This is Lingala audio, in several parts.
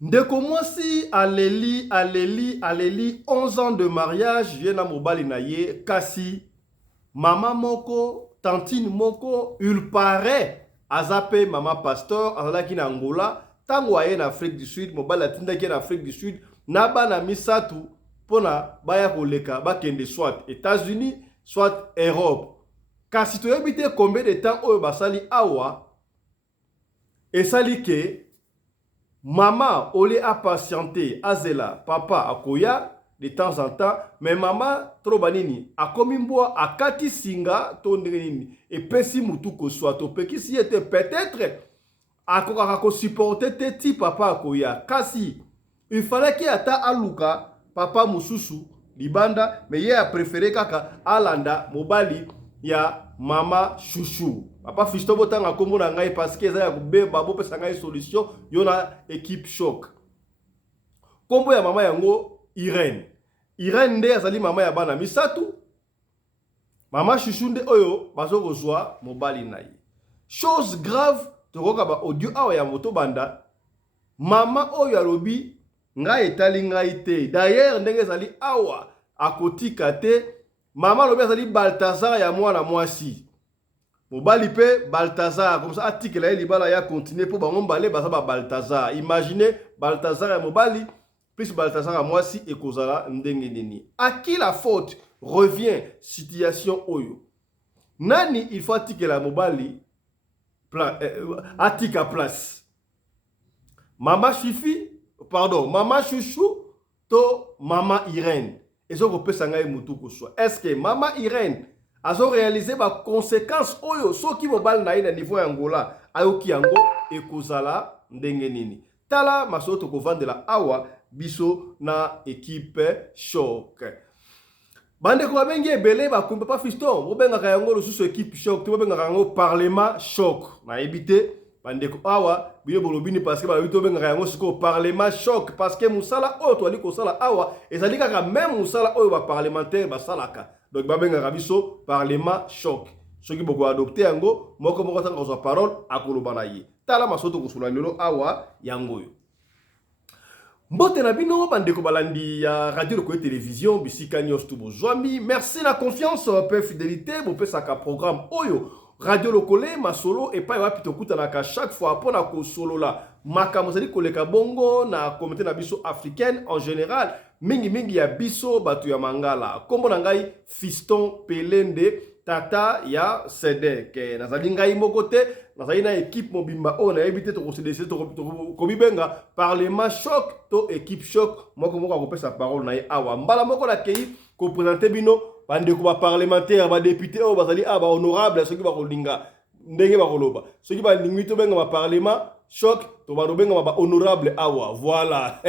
Ndeko mwasi aleli 11 ans de mariage ye na mobali na ye kasi mama moko tantine moko il paraît azape mama pasteur azalaki na Angola tango aye na Afrique du Sud mobali atindaki na Afrique du Sud na bana misatu pona baya koleka bakende soit États-Unis soit Europe kasi toyebi te combien de temps oyo basali awa esali ke Maman, olé a patienté, azela, papa akoya de temps en temps, mais maman trop banini, a komimboa a kati singa to nini, et pesi mutuko soit to peki si était peut-être a ko supporter te ti papa akoya. Kasi il fallait qu'il ata aluka papa mususu libanda, mais il a préféré kaka alanda mobali ya mama chouchou. Papa Fisto botanga kombo na ngai parce que ezali kubeba bo pesa ngai solution yo na équipe choc. Kombo ya mama yango Irène. Irène nde azali mama ya bana misatu. Mama chouchou nde oyo bazo kozwa mobali na ye. Chose grave tokoka ba audio awa ya moto banda. Mama oyo alobi ngai etali ngai te. D'ailleurs ndenge ezali awa akotika te. Mama alobi azali Balthazar ya mwana mwasi. Mobali pe Balthazar, comme ça, article là, il va continuer pour bango balé, basa ba Balthazar. Imaginez Balthazar et Mobali, plus Balthazar à moi si et Kozala ndenge nini. À qui la faute revient situation oyo? Nani il faut article la Mobali, article à place. Mama Chifi, pardon, Mama Chouchou, to Mama Irène. Et ça, on peut s'engager moutou soit. Est-ce que Mama Irène azo réaliser ba conséquence oyo soki mobali na ye na niveau ya Angola ayoki yango ekozala ndenge nini tala masoto ko vandela awa biso na équipe choc bande ko babengi ebele ba kumba pa fiston bobengaka yango lususu équipe choc to bobengaka yango parlement choc na ebité bande ko awa biyo bolobini parce que ba bito bengaka yango siko parlement choc parce que musala oyo to ali ko sala awa ezali kaka même musala oyo ba parlementaire ba salaka. Donc, babenga rabiso parlement choc. Ceux qui beaucoup adopté yango, moko tanga sa parole à kolobanaye. Tala masoto kusula lelo awa yango yo. Mbote na bino bandeko balandi ya radio de télévision bisika nyos tubo zwami. Merci la confiance pe fidélité bo pe saka programme oyo. Radio Lokole masolo et pas wapi tokuta na ka chaque fois pona ko solo la makamozali koleka bongo na communauté na biso africaine en général. Mingi ya biso batu ya mangala kombo na ngai Fiston Pelende tata ya Sedek nazali ngai moko te nazali na équipe mobimba o na ebité to kosidese to kobibenga parlement choc to équipe choc moko akopesa parole na ye awa mbala moko na kei ko présenter bino bande ko ba parlementaire ba député o bazali ba honorable soki ba kolinga ndenge ba koloba soki ba lingwi to benga ba parlement choc to barobenga ba honorable awa voilà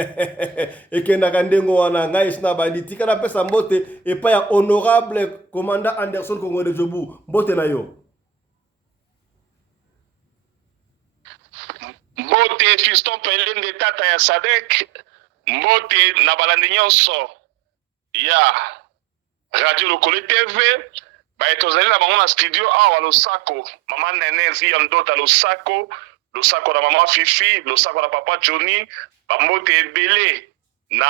ekenda kandengo wana ngai sina banditi kana pesa mbote et pas ya honorable commandant Anderson Congo de Jobu mbote na yo mbote Fiston Pelende tata ya Sadek mbote na balandi nyonso ya Radio Lokole TV ba etozali na bango na studio awa Losako mama nene zia ndota Losako na mama Fifi, losako na papa Johnny, bambote ebele na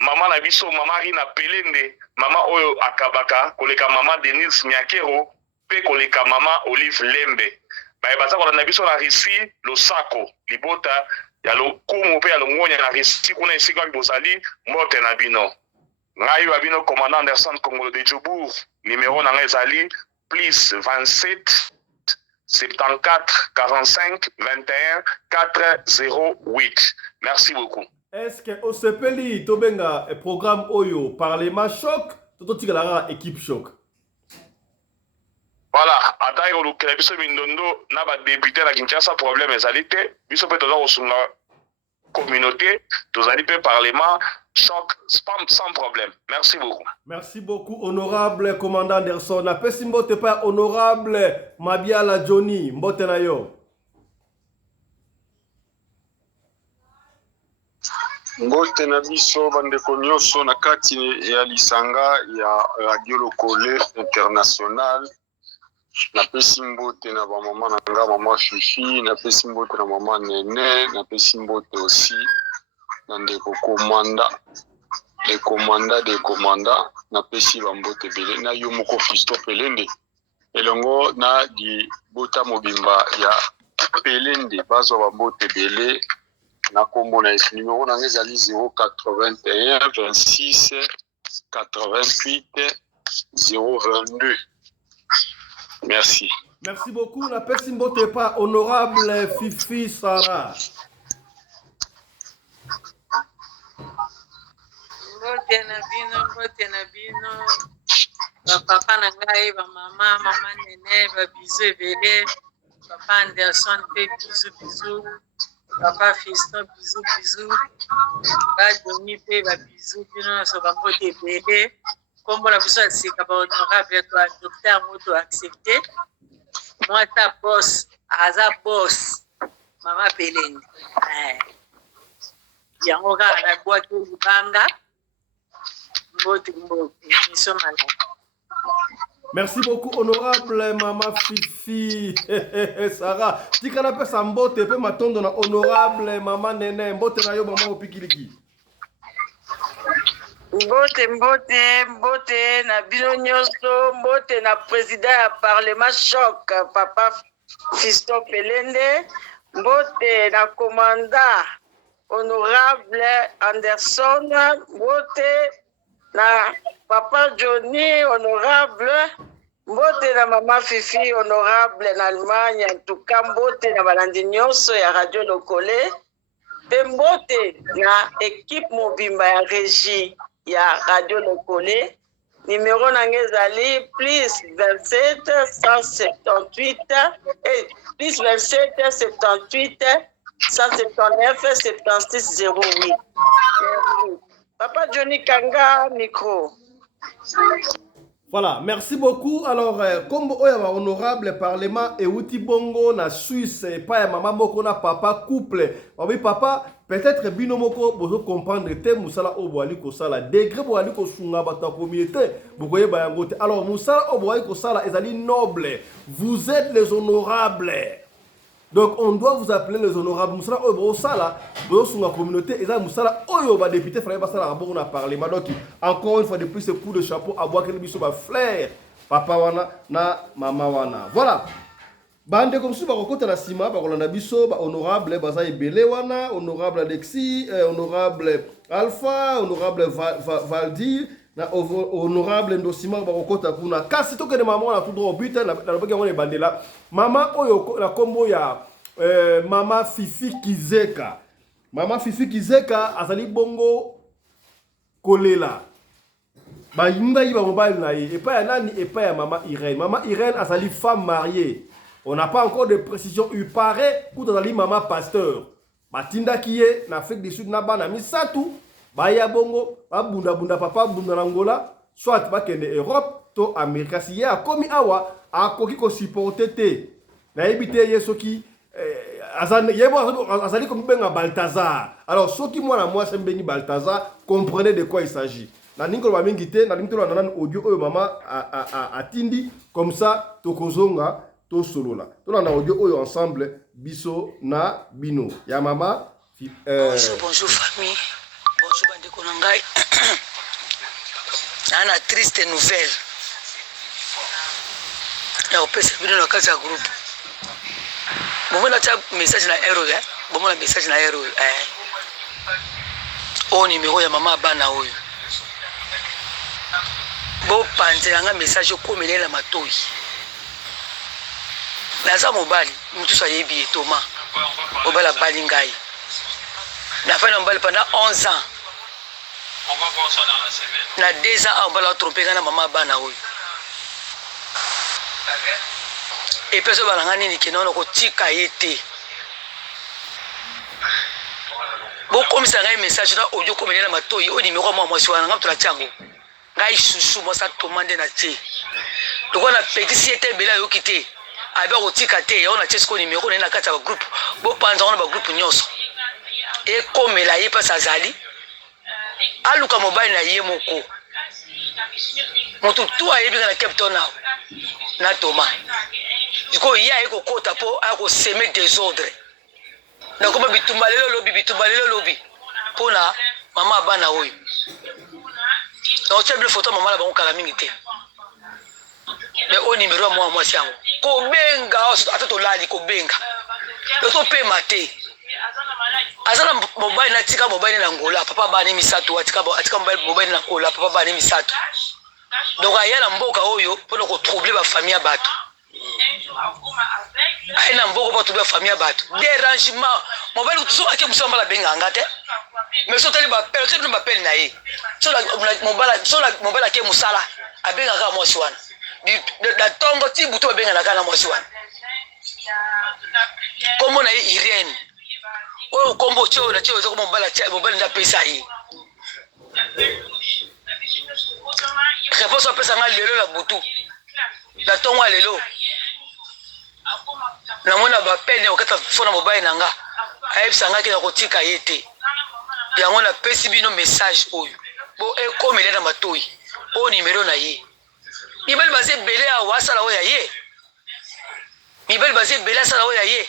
mama na biso mama Rina Pelende, mama oyo akabaka koleka mama Denise Nyakero, pe koleka mama Olive Lembe. Ba bazako na biso na risi losako libota ya lokumu pe ya longonya na risi kuna esika bozali mbote na bino. Ngai wa bino commandant Anderson Congo de Djobour, numéro na ngai ezali plus 27 74 45 21 408. Merci beaucoup. Est-ce que au sepeli tobenga programme oyo parlement choc toto tika équipe choc? Voilà, atayo lukela biso mindondo na ba député na Kinshasa problème ezalité biso pe toza kosunga communauté tozali pe parlement choc sans problème. Merci beaucoup. Merci beaucoup honorable commandant Anderson. Na pesi mbote pa honorable Mabiala Johnny mbote na yo. Mbote na biso bandeko nyonso na kati ya lisanga ya Radio Lokole International. Na pesi mbote na ba mama na nga mama Fifi, na pesi mbote na mama Nene, na pesi mbote aussi na ndeko komanda na pesi bambote bele na yo moko Fiston Pelende elongo na di bota mobimba ya Pelende bazwa bambote bele na kombo na numéro na ezali 081 26 88 022. Merci. Merci beaucoup. Na pesi mbote pa honorable Fifi Sarah. Mbote na bino. Papa na ngai, mama nene, bizu ebele. Papa Anderson pe bizu. Papa Fiston bizu. Doni pe bizu bino so bambote ebele. Kombo na biso asika ba honorable to docteur moto accepté. Moi ta boss, aza boss. Mama Pelende. Yango ka na boîte libanga. Mbote mission malade. Merci beaucoup, honorable Mama Fifi Sarah. Tika na pesa mbote pe matondo na honorable Mama Nene. Mbote na yo mama opikiliki. Mbote na bino nyonso, mbote na président ya parlement choc Papa Fiston Pelende, mbote na commandant honorable Anderson, mbote na Papa Johnny honorable, mbote na Mama Fifi honorable na Allemagne, en tout cas mbote na balandi nyonso ya Radio Lokole, pe mbote na équipe mobimba ya régie ya Radio Lokole. Numéro nangezali plus 27 178 et plus 27 78 179 76 08. Papa Johnny Kanga, micro. Voilà, merci beaucoup. Alors, comme oya honorable parlement et outi bongo na Suisse et pas maman moko na papa couple. Oui papa, peut-être bino moko bozo comprendre te musala obwali ko sala degré boali ko sunga bata communauté bokoye bayangote. Alors musala obwali ko sala ezali noble. Vous êtes les honorables. Donc on doit vous appeler les honorables. Musala oyo sala bozo sunga communauté eza musala oyo ba député frère basala rabon na parlement. Donc encore une fois de plus ce coup de chapeau à boire que biso ba flair papa wana na mama wana. Voilà. Bande comme ça bakokota na sima bakolanda biso ba honorable baza ebele wana, honorable Alexis, honorable Alpha, honorable Valdi na honorable Ndosima bakokota kuna kasi to kene mama wana tout droit but na baki ngone bandela mama oyo na kombo ya mama Fifi Kizeka. Mama Fifi Kizeka azali bongo kolela ba yinga yiba mobile na ye epa ya nani epa ya mama Irène. Mama Irène azali femme mariée. On n'a pas encore de précision. Il paraît que dans la maman pasteur. Batinda qui est en Afrique du Sud, na misatu, baya bongo, bunda papa, bunda Angola, soit bakende Europe, to Amerika. Si ya komi awa, a koki ko supporter te. Na ebite yesoki, azali comme benga Balthazar. Alors, ceux qui moi sembeni Balthazar, comprenez de quoi il s'agit. Na ningo ba mingite, na limito na audio oyo mama atindi, comme ça, tokozonga. Solola. Tout on a audio oyo ensemble biso na bino. Ya mama bonjour famille. Bonjour bande konangai. Ana triste nouvelle. Ya opesa bino na kaza group. Bomo na cha message na error ya. Bomo na message na error o numéro ya mama bana oyo. Bo panzela nga message ko melela matoi. Naza mobali mutu sa yebi etoma obala balingai na fa na mobali pendant 11 ans on va voir ça dans la semaine na 2 ans obala tromper na mama bana oyo et peso balanga nini kinono ko tika yete boko misa ngai message na audio ko menela matoyi o numéro moi mwasi wana ngam tula chango ngai susu mo sa tomande na tie lokona petit siete bela yo kité abe kotika te on a chesko numéro na kati ya groupe bo panza on ba groupe nyonso e komela ye pa sazali aluka mobile na ye moko moto tu ayebi na Cape Town na Toma diko ya eko kota po ako semer désordre na koma bitumbalelo lobi pona mama bana oyo donc tu as photo mama la bango kala mingi te mais au numéro moi moi si yango ko benga ata to lali ko benga to pe mate azana mobile na tika mobile na ngola papa bana misato atika mobile na ngola papa bana misato donc ayala mboka oyo pona ko troubler ba famille bato aina mboka pa troubler famille bato dérangement mobile ko tuso ake musamba la benga ngate mais so tali ba pelle te ba pelle na ye so la mobile ake musala abenga ka mwasi wana da tongo ti buto abenga na kana mwasi wana komo na Irene oyo kombo tio na tio zo mobile na pesa yi réponse à pesa nga lelo la butu na tongo lelo na mona ba pelle okata fona mobile nanga ayebisa nga kina kotika yete yango na pesi bino message oyo bo ekomele na matoyi o numéro na ye ibali base belé a wasala oya ye ibali base belé asala oya ye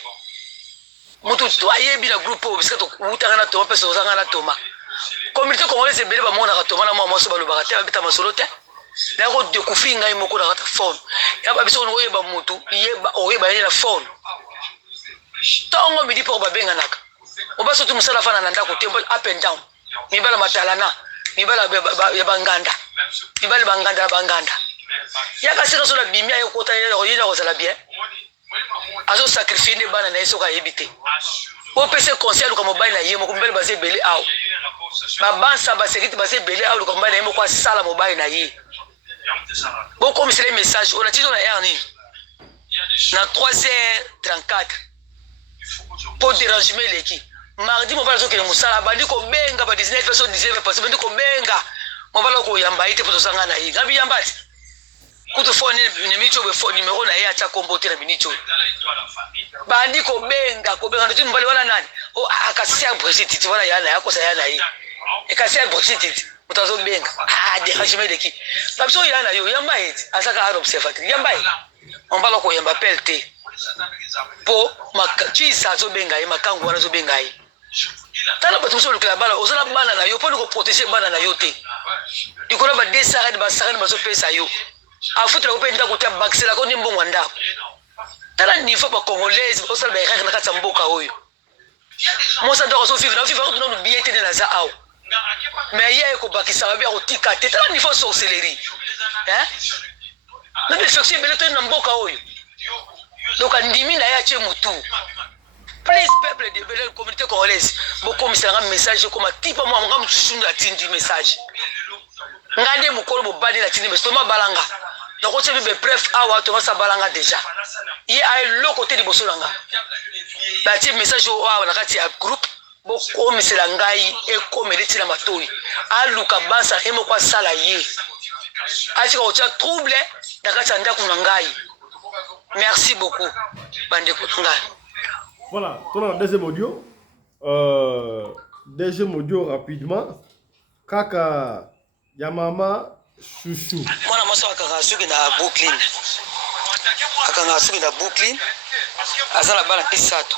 mutu to ayebi na groupe o biska to utanga na toma pesa ozanga na toma communauté congolaise belé ba mona ka toma na mwa moso balobaka te babita masolo te na ko découvrir ngai moko na kata phone ya ba biso no oyeba mutu yeba oyeba na phone tongo midi pour babenga naka obaso tu musala fana na ndako tempo up and down mibala matalana mibala ya banganda mibala banganda yaka sika so la bimia yo kota yo yina ko sala bien azo sacrifier ne bana na yeso ka yebite o pese conseil ko mobile na yemo ko mbele base belé aw ba bansa ba sécurité base belé aw ko mbele na yemo ko sala mobile na ye bon comme c'est les messages on a dit on a erni na 3h34 pour déranger l'équipe mardi mobile zo ke musala bandi ko benga ba 19h19 parce bandi ko benga mobile ko yamba ite poto sanga na ye ngabi yamba kuto phone ne micho be phone numéro na ye acha kombote na minicho bandi ko benga ndo mbali wala nani o akasia president wala yana yako sa yana yi ekasia president mutazo benga déranger l'équipe babso yana yo yamba ite asaka har observateur yamba yi on bala ko yamba pelte po makachisa zo benga yi makangu wana zo benga yi tala bato so lukela bala ozala bana na yo poni ko protéger bana na yo te dikola ba desarade ba sarade ba so pesa yo afutra ko penda ko tia baxela ko nimbo ngwanda tala niveau ba congolaise osala ba erreur na kata mboka oyo mosa ndoko so vivre na vivre ko no biete na za aw mais ye ko bakisa ba bia ko tika te tala niveau sorcellerie na be fexer beleto na mboka oyo donc andimi na ya che mutu. Please, peuple de la communauté congolaise, beaucoup de messages comme type moi, je suis un message. Regardez mon corps, mon bali latine, mais Thomas Balanga. Donc, on sait que bref, Thomas Balanga déjà. Il y a l'autre côté de Bossolanga. Bah, message au groupe, beaucoup de langai et comme les tilamatoi. À Luka Bassa et Mokwa Salaye. À ce qu'on a troublé, Nakatanda Kunangai. Merci beaucoup, Bande Kutungai. Voilà, ton deuxième audio. Deuxième audio rapidement. Kaka Yamama Chouchou. Moi, je suis na Brooklyn. Kaka suis na Brooklyn. Azala bala pisato.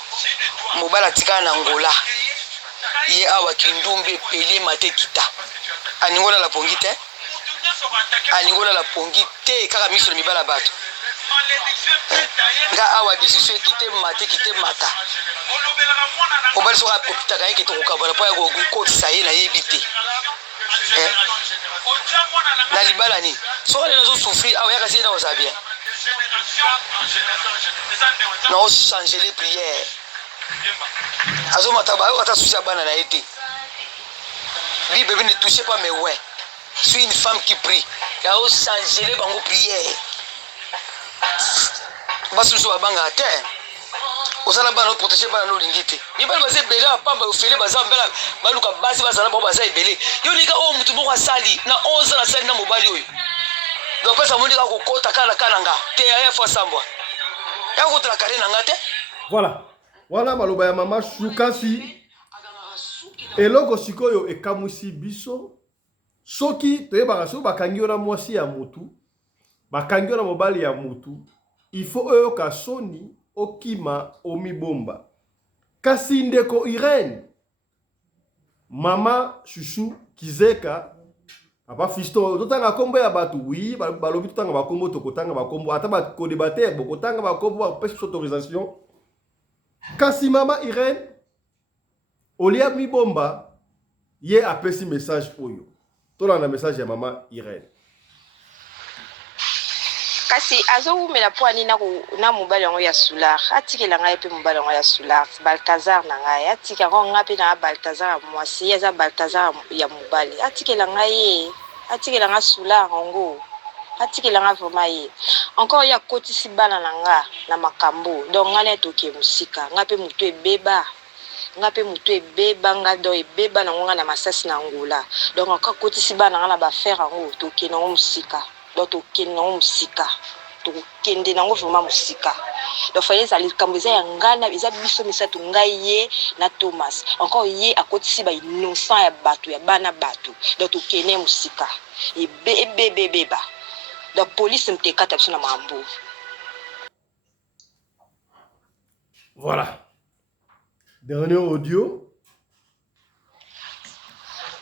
Mobala tika na Angola. Ye awa kindumbe pele mate kita. Aningola la pongite. Aningola la pongite kaka miso na mibala bato. Nga awa décision kite mata obali so rapita ka yeke to kokabala po ya ko saye na yebite na libala ni so ka nazo souffrir awa yaka sina osabia na o changer les prières azo mata ba ata soucia bana na été Bible ne touchez pas mes ouais. Je suis une femme qui prie ya o changer les bango prières basusu babanga te osala bana protéger bana no lingite ni bana baze bela pamba ofele bazambela baluka basi bazala bo baza ebele yo nika o mutu moko asali na 11 na sali na mobali oyo do pesa monika ko kota kana nga te ya fo sambwa ya ko tra kare na ngate voilà maloba ya mama Shukasi eloko sikoyo ekamusi biso soki toyebaka so bakangi na mwasi ya mutu bakangi na mobali ya mutu il faut oyoka soni okima omibomba kasi ndeko Irene Mama Chouchou Kizeka Papa Fiston, totanga kombo ya batu, oui, balobi totanga ba kombo tokotanga ba kombo, ata ba ko débattre, bokotanga ba kombo ba pesa autorisation. Kasi Mama Irène Olia mi bomba ye apesi message oyo. Tolanda message ya Mama Irène. Kasi azowumela po ani na mobali yango ya Solar atikela ngai pe mobali yango ya Solar Baltazar na ngai atika ngo ngapi na Baltazar mwasi eza Baltazar ya mobali atikela ngai Solar ngo atikela ngai vraiment ye encore ya kotisi bana na nga na makambo donc ngane toke musika ngape mutu ebeba nga do ebeba na nga na masasi na ngula donc encore kotisi bana nga na ba faire ngo toke na musika donc toke na musika tokende nango vraiment musika donc fallait ezali kambo eza ya ngana eza biso misato ngai ye na Thomas encore ye akotisi ba innocent ya bato ya bana bato donc tokene musika ebebebeba donc police mtekata biso na mambo. Voilà. Dernier audio.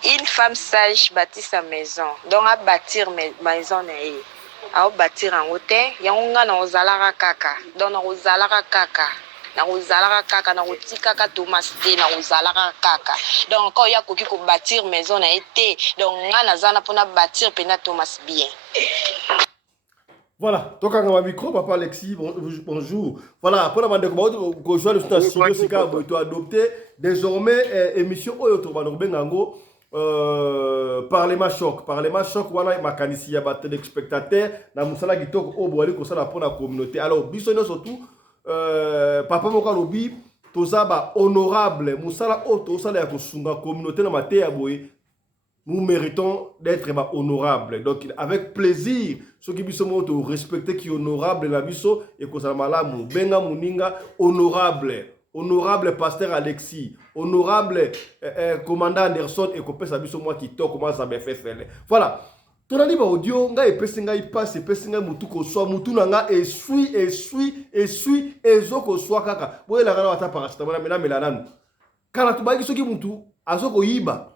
Une femme sage bâtit sa maison donc a bâtir maison na ye a bâtir en hôtel yango na ozalaka kaka donc na ozalaka kaka na otika ka Thomas te na ozalaka kaka donc quand ya koki ko bâtir maison na été donc ngana zana pona bâtir pena Thomas bien. Voilà, donc on a micro, papa Alexis, bonjour. Voilà, pour la bande de rejoindre le studio Sika, tu as adopté désormais émission Oyotobango Parlement choc, voilà makanisi ya ba téléspectateurs na musala kitoko obwali ko sala pour la communauté. Alors bisono surtout papa moka lobi toza ba honorable musala oto sala ya kosunga communauté na mate ya boye. Nous méritons d'être honorables. Donc, avec plaisir, ceux qui sont respectés, qui sont honorables, la biso, et que ça malamu, benga muninga, honorable. Honorable pasteur Alexis, honorable commandant Anderson, et que ça biso moi qui to comment ça me fait faire. Voilà. Ton ali ba audio, nga epesi nga ipasse, epesi nga mutu ko so, mutu na nga esui, ezoko so kaka. Boye la kana wata parastamona mena melananu. Kana tubaki soki mutu, azoko yiba.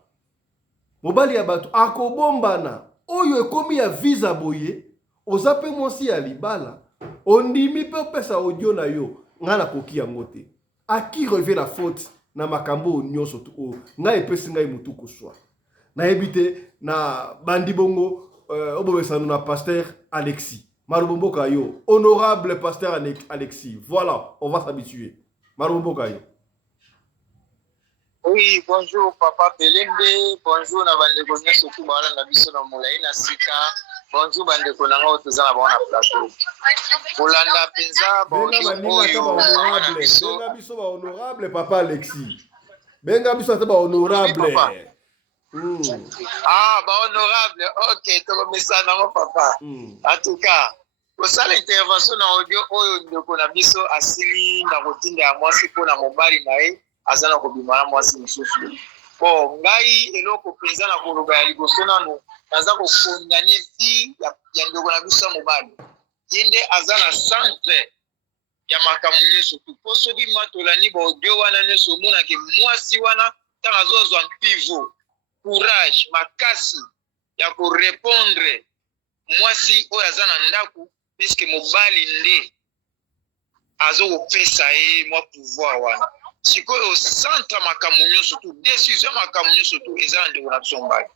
Mobali ya bato akobombana oyo ekomi ya visa boye ozape mwasi ya libala ondimi pe pesa audio na yo ngana koki yango te a qui revient la faute na makambo nyonso to o nga epesi ngai mutu koswa na ebite na bandi bongo obobesano na pasteur Alexis Marubomboka yo honorable pasteur Alexis. Voilà, on va s'habituer. Marubomboka yo. Oui, bonjour Papa Pelembe, bonjour na bandeko nyonso tu bana na biso na molai na sika. Bonjour bandeko na ngo toza na bana plateau. Kolanda penza benga biso ba honorable Papa Alexis. Benga biso ata ba honorable. Ah, ba honorable. OK, to komisa na ngo papa. En tout cas, kosala intervention na audio oyo ndeko na biso asili na kotinda ya mwasi po na mobali na ye. Azana kobimana mwasi mususu. Bon, ngai eloko penza na koloba ya liboso nanu naza kokondane vi ya ndeko na biso mobali. Yende azana centre ya makambo nyonso tu. Po soki matolani ba audio wana nyonso mona ke mwasi wana tanga zozwa mpivo, courage, makasi ya ko répondre mwasi oyo azana ndaku puisque mobali nde azo kopesa ye mwa pouvoir wana. Sikoyo centre makambo nyonso tu décision makambo nyonso tu eza ndeko na biso mbali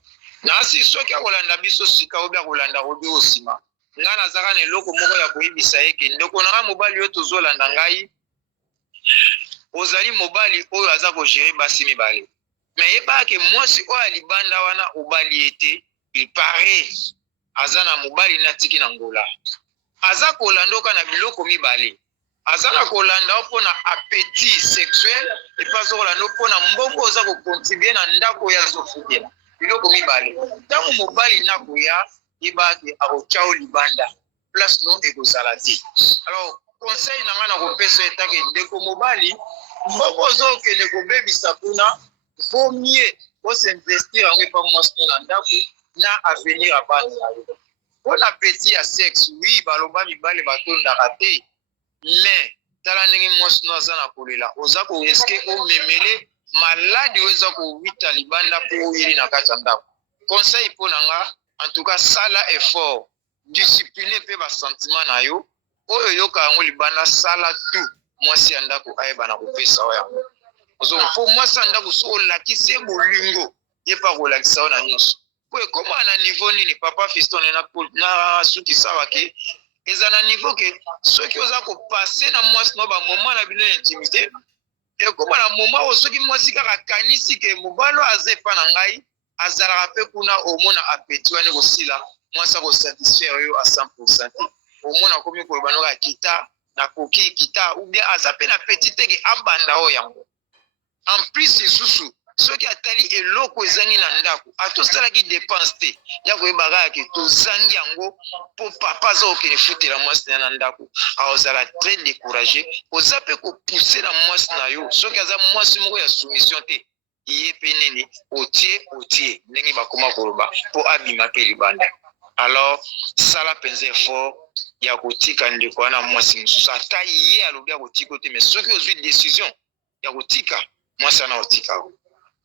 na si soki akolanda biso sika obi akolanda obi osima nga nazaka na eloko moko ya koyebisa ye ke ndeko na nga mobali oyo tozolanda ngai ozali mobali oyo aza kogere basi mibale me yebaka ke mwasi oyo alibanda wana obali ete il paraît aza na mobali natiki na ngola aza kolandoka na biloko mibale azana kolanda opona appétit sexuel et pas kolanda opona mbongo oza ko contribuer na ndako ya zofudela biloko mibale tango mobali ndako ya ibaki akochao libanda place no ekozala te. Alors conseil na nga na kopesa etake ndeko mobali mbongo ozo kende kobebisa kuna vaut mieux s'investir en pas mwasi na ndako na avenir à bana na yo. Pour l'appétit à sexe oui baloba mibale batondaka te. Mais tala ndenge mwasi no aza na kolela oza ko riske omemele maladi weza kowita libanda po oyeli na kati ya ndako. Conseil mpo na nga, en tout cas sala effort, discipliner pe ba sentiment na yo, oyo yoka yango libanda sala tout, mwasi ya ndako ayeba na kopesa wa yango. Po mwasi ya ndako so olakisi bolingo, ye pa kolakisa na nyonso. Po ekoma na niveau nini papa Fiston na suki sawa ke eza na niveau ke soki oza kopase na mwasi no ba moment na bino intimité, ekoma na moment o soki mwasi kaka kanisi ke mobalo azepa na ngai azalaka pe kuna omona appétit wane kosila mwasi akosatisfaire yo à 100%. Omona komi koloba noka kita na koki kita ou bien azape na petit teke abanda o yango. En plus isusu soki atali eloko ezangi na ndako atosalaki dépense te ya koyeba kaka ke tozangi yango po papa aza kokende futela mwasi na ndako aozala très découragé oza mpe kopousse na mwasi na yo soki aza mwasi moko ya soumission te ye mpe nini otie ndenge bakoma koloba mpo abima mpe libanda. Alors sala mpenza effort ya kotika ndeko wana mwasi mosusu ata ye alobi akotika te, mais soki ozwi décision ya kotika mwasi wana otika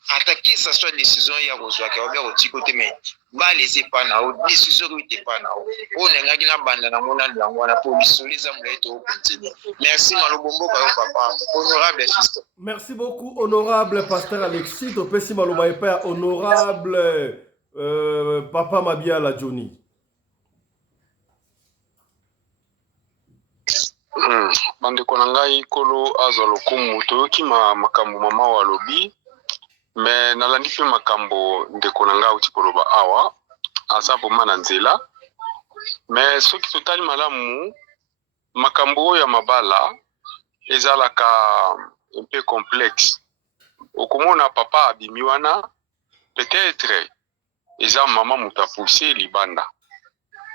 ataki ça soit décision ya kozwa ka obia kotika te, mais ba les pas na o décision ko te pas na o onengaki na banda na mona ndango wana po bisoliza mleto o continue. Merci malobombo ka yo papa honorable Fiston. Merci beaucoup honorable pasteur Alexis, to pesi maloba epa honorable papa Mabiala Johnny. Bandeko na ngai kolo azwa lokumu toyoki makambo mama wa lobi, me nalandi pe makambo ndeko na ngai uti koloba awa aza boma na nzela. Me soki totali malamu makambo ya mabala ezalaka un peu complexe. Okomona papa abimi wana peut-être eza mama mutapuse libanda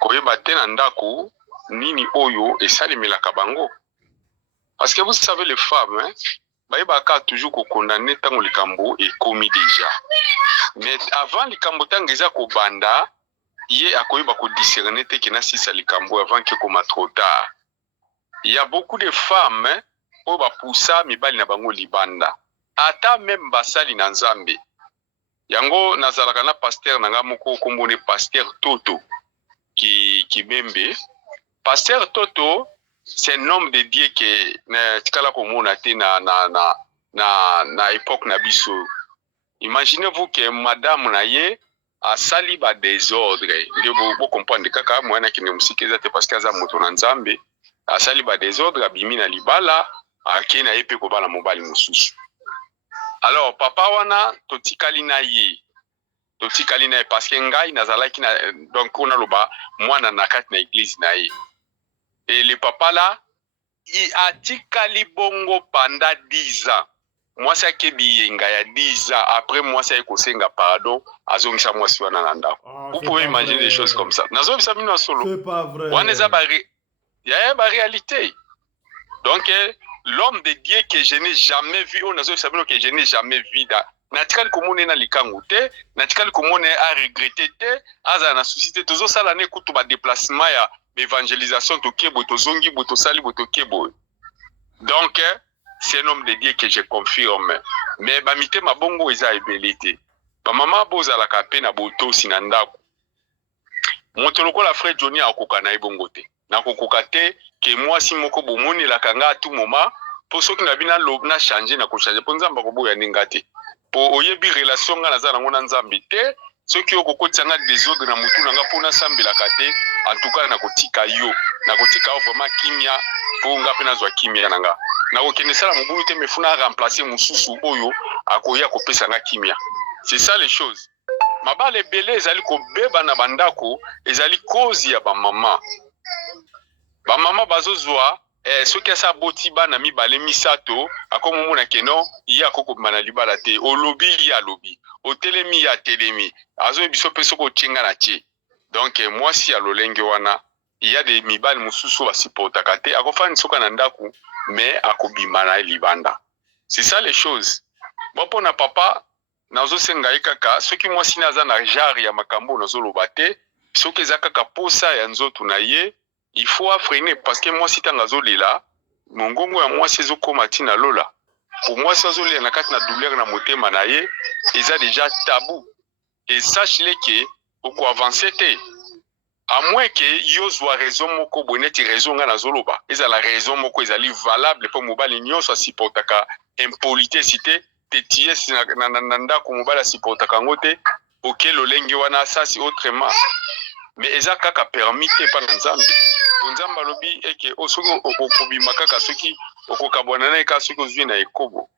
koyeba te na ndako nini oyo esalimelaka bango. Parce que vous savez les femmes, hein, baibaka toujours ko condamner tango likambo et commis déjà. Mais avant likambo tango eza ko banda, ye akoyeba ko discerner te kena sisa likambo avant que koma trop tard. Il y a beaucoup de femmes po ba poussa mibali na bango libanda. Ata même basali na Nzambe. Yango nazalaka na pasteur nanga moko kombone pasteur Toto qui bembe. Pasteur Toto, c'est un homme de Dieu qui tikala komona te na époque na biso. Imaginez-vous que madame na ye a sali ba désordre. Ndio bo comprendre kaka mwana ki ne musikeza te parce que aza moto na Nzambe. A sali ba désordre abimi na libala akena epe ko bala mobali mususu. Alors papa wana totikali na ye. Totikali na ye parce que ngai nazalaki na donc on a loba mwana na kati na église na ye. Et le papa là, il a tikali bongo pendant 10 ans. Moi, ça qui est il y a 10 ans. Après, moi, ça y est, pardon. Azongisa moi, si on a nanda. Vous pouvez imaginer des choses comme ça. C'est pas vrai. Il y a une réalité. Donc, l'homme de Dieu que je n'ai jamais vu, on a que je n'ai jamais vu. Natikali komone na likangu te, natikali komone a regretté te, aza na suscité tozo sala ne kutu ba déplacement ya évangélisation to kebo to zongi boto sali boto kebo. Donc c'est un homme de Dieu que je confirme. Mais ba mité mabongo eza ebelité. Ba mama boza la kape na boto sinandako. Moto lokola frère Johnny akoka na ebongo te. Na kokoka te ke moi si moko bomoni la kanga à tout moment pour ceux qui na bina lo na changer na ko changer pour nzamba ko boya ningate. Po oyebi relation nga naza nango na Nzambe te soki okokotisa nga désordre na mutu nanga pona sambela kate en tout cas na kotika yo na kotika vraiment kimia po nga pe nazwa kimia nanga na okende sala mobulu te mefuna remplacer mususu oyo akoya kopesa nga kimia. C'est ça les choses. Mabale belé ezali ko beba na bandako ezali cause ya ba mama. Ba mama bazozwa soki asa boti bana mibale misato akomo mona keno iya koko bana libala te olobi ya lobi otelemi ya telemi azo biso peso ko tinga na tie. Donc moi si alolenge wana il y a des mibale mususu ba supporta kate akofani soka na ndaku mais akobima na libanda. C'est ça les choses. Bon pour na papa nazo senga ikaka soki moi si naza na jari ya makambo nazo lobate soki zakaka posa ya nzoto na ye. Il faut freiner parce que moi si tangazo lela mongongo ya moi sezo koma tina lola pour moi ça zolia na kati na douleur na motema na ye eza déjà tabou et sache-le que oko avancer te à moins que yo zwa raison moko boneti raison nga na zoloba eza la raison moko ezali valable pour mobali nyonso asipotaka impolitesse te tie na ndako mobali asipotaka ngo te oke lolenge wana sasi autrement mais eza kaka permis te pa na nzambe nzambe alobi eke soki okobima kaka soki okokabwana na eka soki ozwi na ekobo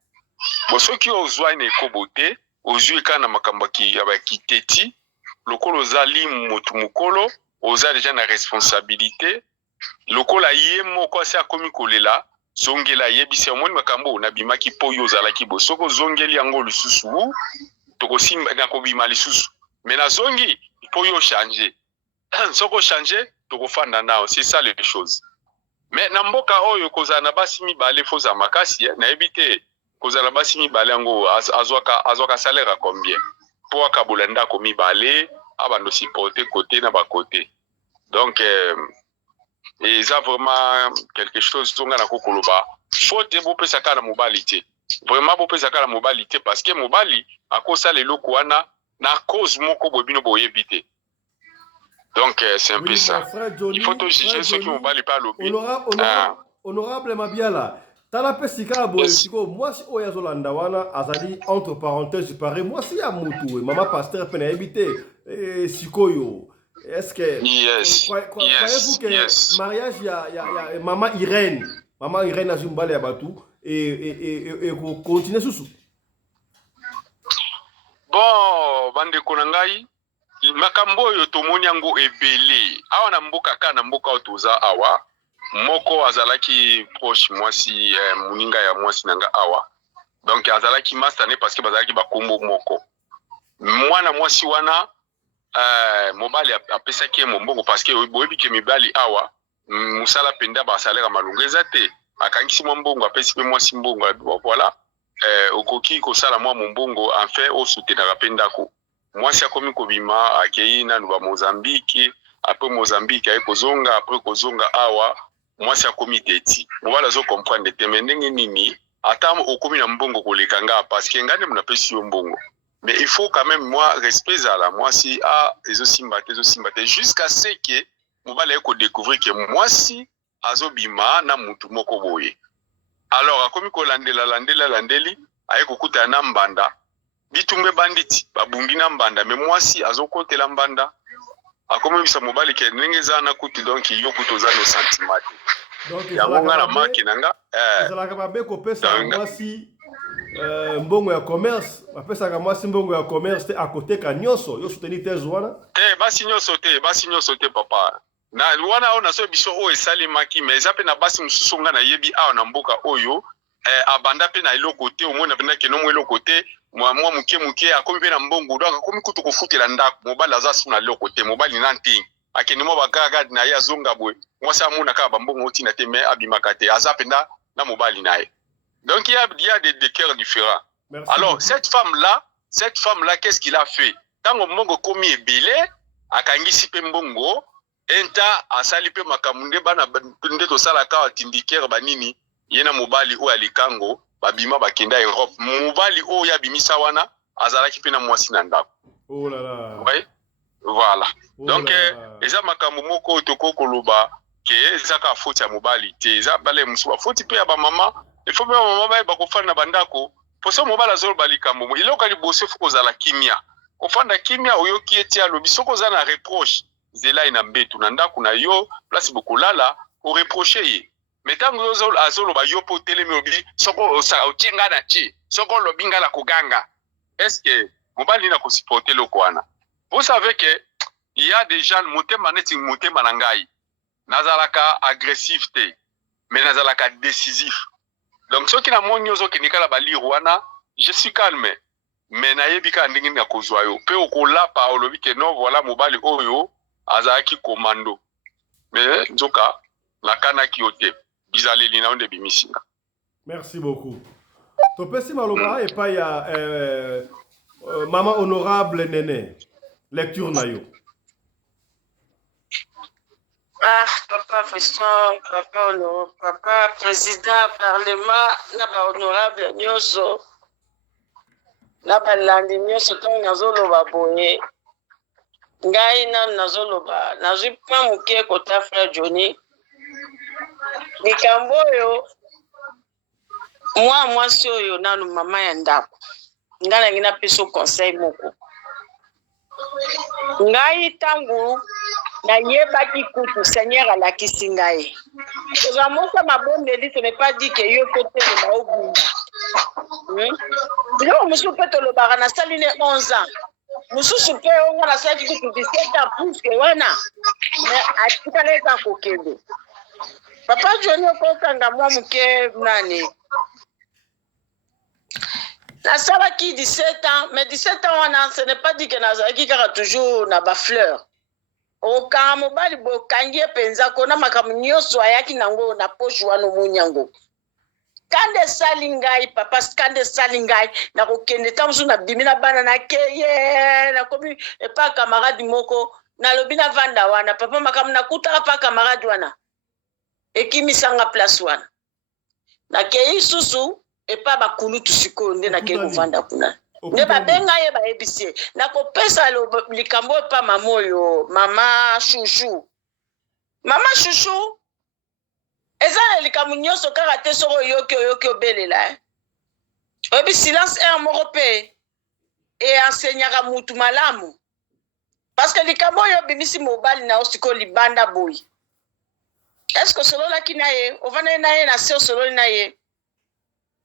bo soki ozwa na ekobo te ozwi eka na makambo ya bakiteti lokolo ozali motu mokolo oza deja na responsabilité lokola ye moko asi akomi kolela zongela yebisi omoni makambo na bimaki po yo ozalaki bo soko zongeli yango lisusu tokosimba na kobima lisusu mais na zongi po yo changer soko changer tokofanda nao c'est ça les choses mais na mboka oyo kozala na basi mibale foza makasi na ebite kozala basi mibale yango azwaka salaire à combien po akabola ndako mibale abando supporter côté na ba côté donc et ça vraiment quelque chose tonga na kokoloba faute bo pesa kana mobalité vraiment bo pesa kana mobalité parce que mobali akosa le loko wana na cause moko bobino boyebite donc c'est un peu ça il faut to juger ceux qui mobali pas lobi honorable Mabiala tala pesika boye siko moi si oya zolanda wana azali entre parenthèses paré moi si ya mutu maman pasteur pena ebité sikoyo. Est-ce que croyez-vous que mariage il y a maman Irène a Zumbale à Batou et continuer sous bon bande konangai makambo yo tomoni yango ebele awa na mboka ka na mboka otoza awa moko azalaki proche mwasi muninga ya mwasi nanga awa donc azalaki mastane parce que bazalaki bakombo moko mwana mwasi wana mobali apesaki ye mombongo parce que boyebi ke mibali awa musala penda ba salaire malungeza te akangisi mbongo apesi pe mwasi mbongo voilà okoki kosala mwa mombongo enfin osutenaka penda ko mwasi akomi kobima akei nanu ba Mozambique après Mozambique ay kozonga après kozonga awa mwasi akomi teti mobali zo comprendre te ndenge nini ata okomi na mbongo koleka nga parce que ngane munapesi yo mbongo. Mais il faut quand même, moi, respecter à la moi si ils sympathisent jusqu'à ce que on va découvrir que moi si azobima na mutu moko boye. Alors comme ko landeli aye kokuta na mbanda bitumbe banditi babungi na mbanda mais moi si azokotela mbanda akomi bisa mobali ke nengeza na kuti donc yo kutoza no sentiment. Donc yango ngana maki nanga ezala ka babe ko pesa moi si mbongo ya commerce apesa ka mwasi mbongo ya commerce te à côté ka nyoso yo soutenir tes wana basi nyoso te papa na wana ona so biso o esali maki mais zape na basi mususu nga na yebi awa na mboka oyo abanda pe na eloko te omona penda ke no mo eloko te mwa muke akomi pe na mbongo donc akomi kutu kofutela ndako mobali azasu na eloko te mobali nanti akeni mo bagaga na ya zonga boy mwasa muna ka bambongo tina te mais abimaka te azape na mobali naye. Donc il y a des cœurs différents. Merci alors beaucoup. Cette femme-là, qu'est-ce qu'il a fait? Tant que mongo komi ebele, akangisi pe mbongo, enta asali pe makamunde bana nde to sala ka tindikere banini, yena mobali o alikango, babima bakenda Europe. Mobali o ya bimisa wana, azalaki pe na mwasi na ndako. Oh là là. Oui. Voilà. Oh donc eza makambo moko toko koloba ke eza ka faute ya mobali te, eza bale musuba faute pe ya ba mama. Il faut bien maman ba kofana na bandako pour ça mobala zolo balikambo il est kali bosse faut kozala kimia kofanda kimia oyoki eti alobi soko za na reproche zela ina mbetu na ndako na yo place bokolala o reprocher ye metango yo azolo ba yo po telemi obi soko sa otienga na ti soko lobinga la koganga est-ce que mobali na ko supporter le kwana vous savez que il y a des gens motema neti motema na ngai nazalaka agressif te mais nazalaka décisif. Donc ceux qui na monyozo ki nikala bali rwana je suis calme mais na yebika ndingi na kozwa yo pe okola pa olobi ke no voilà mobali oyo azaki commando mais nzoka la kana ki ote bizaleli na onde bimisinga. Merci beaucoup. To pesi maloba et pas ya maman honorable Nene lecture na yo. Ah, papa Fiston, papa président parlement, na ba honorable nyonso, na ba landi nyonso tango nazoloba boye. Ngai na nazoloba, nazwi pa muke kota frère Johnny. Likambo oyo, mwasi oyo nanu mama ya ndako. Ngai nangi napesa conseil moko. Ngai tangu na yebaki kutu Seigneur alakisi ngai. Eza mosa mabondeli, ce n'est pas dit que yo kote le maobunda. Bilo musu pe to lobaka na saline 11 ans. Mususu pe onga na saki kutu 17 ans plus que wana. Mais atikale ka kokende. Papa Johnny okokanga mwa muke nani. Na salaki 17 ans, mais 17 ans wana, ce n'est pas dit que nazalaki kaka toujours na ba fleur. Oka mobali bokangie penza kona makamu nyonso ayaki nango na poche wana munyango. Kande salingai papa kande salingai na kokende tamusu na bimina bana na keye na komi epa camarade moko na lobina vanda wana papa makamu na kutaka pa camarade wana. Ekimisanga place wana. Na kei susu epa bakulu tusiko nde na kei kuvanda kuna. Ne babenga ye ba ebisi na kopesa likambo pa mamoyo mama chouchou eza likambo nyonso kaka te soko yoki obelela oyebi silence un moko pe e enseignaka mutu malamu parce que likambo oyo bimisi mobali na osiko libanda boyi est-ce que osololaki na ye ovandai na ye na se osololi na ye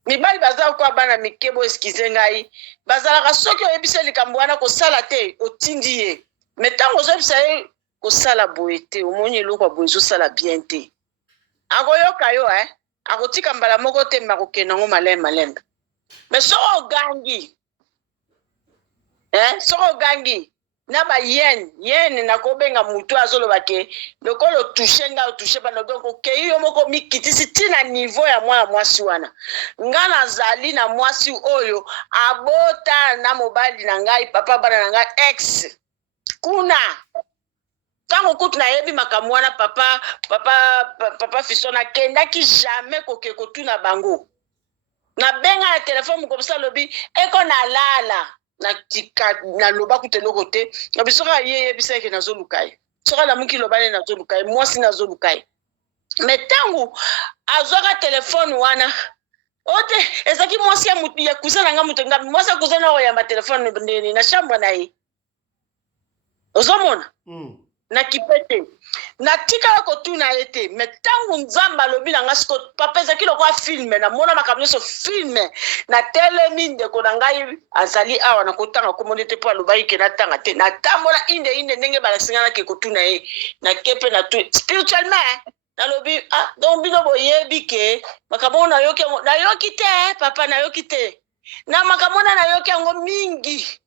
mibali bazala kwa bana mikebo eskize ngai bazalaka soki oyebisa likambo wana kosala te otindi ye mais ntango ozobisa ye kosala boye te omoni eloko ya boye ezosala bien te akoyoka yo akotika mbala moko te makokenda ngo malembe mais soko ogangi na ba yen na kobenga mutu azoloba ke lokolo touche nga touche bana donc okei yo moko mikitisi tina niveau ya mwana mwasi wana nga nazali na mwasi oyo abota na mobali na ngai papa bana na ngai ex kuna tango kutu na yebi makambo wana papa Fiston akendaki jamais koke kotuna bango na benga na telefone mukomisa lobi eko na lala na tika na loba kuteloko te na bisoka ye biseke na zolukai soka la muki lobane na zolukai mwasi na zolukai mais tangu azoka telefone wana ote ezaki mwasi ya kuzana nga mutu ngabi mwasi kuzana o ya ma telefone ndeni na chambre na ye ozomona na kipete na tika ko tuna ete mais tangu nzamba lobi na ngasiko papa ezaki lokwa filme na mona makambo so filme na telemi ndeko na ngai azali awa na kotanga komonete po alobai ke na tanga te na tambola inde ndenge balasingana ke kotuna ye na kepe na tu spirituellement na lobi donc bino boyebi ke makambo na yoki te papa na yoki te na makambo na yoki yango mingi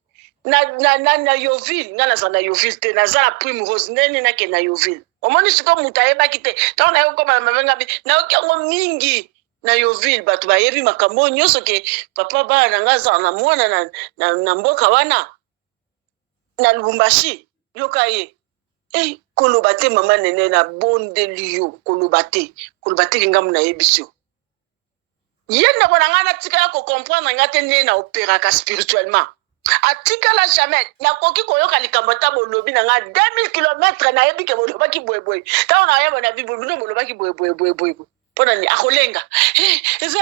na Yoville nga nazala na Yoville te nazala Prime Rose ndeni nake na Yoville omoni siko mutu ayebaki te ntango naye kokoma na mabenga bi nayoki yango mingi na Yoville bato bayebi makambo nyonso ke papa bana na nga azala na mwana na mboka wana na Lubumbashi yoka ye koloba te mama nene na bondeli yo koloba te ke ngamu nayebi sio ye ndeko na nga natikala kocomprendre nga te nde na opéraka spirituellement atikala jamais nakoki koyoka likambo ta bolobi na nga 2000 km na yebi ke bolobaki boyeboye ntango na yeba na bible bino bolobaki boyeboye mpona ni akolenga eza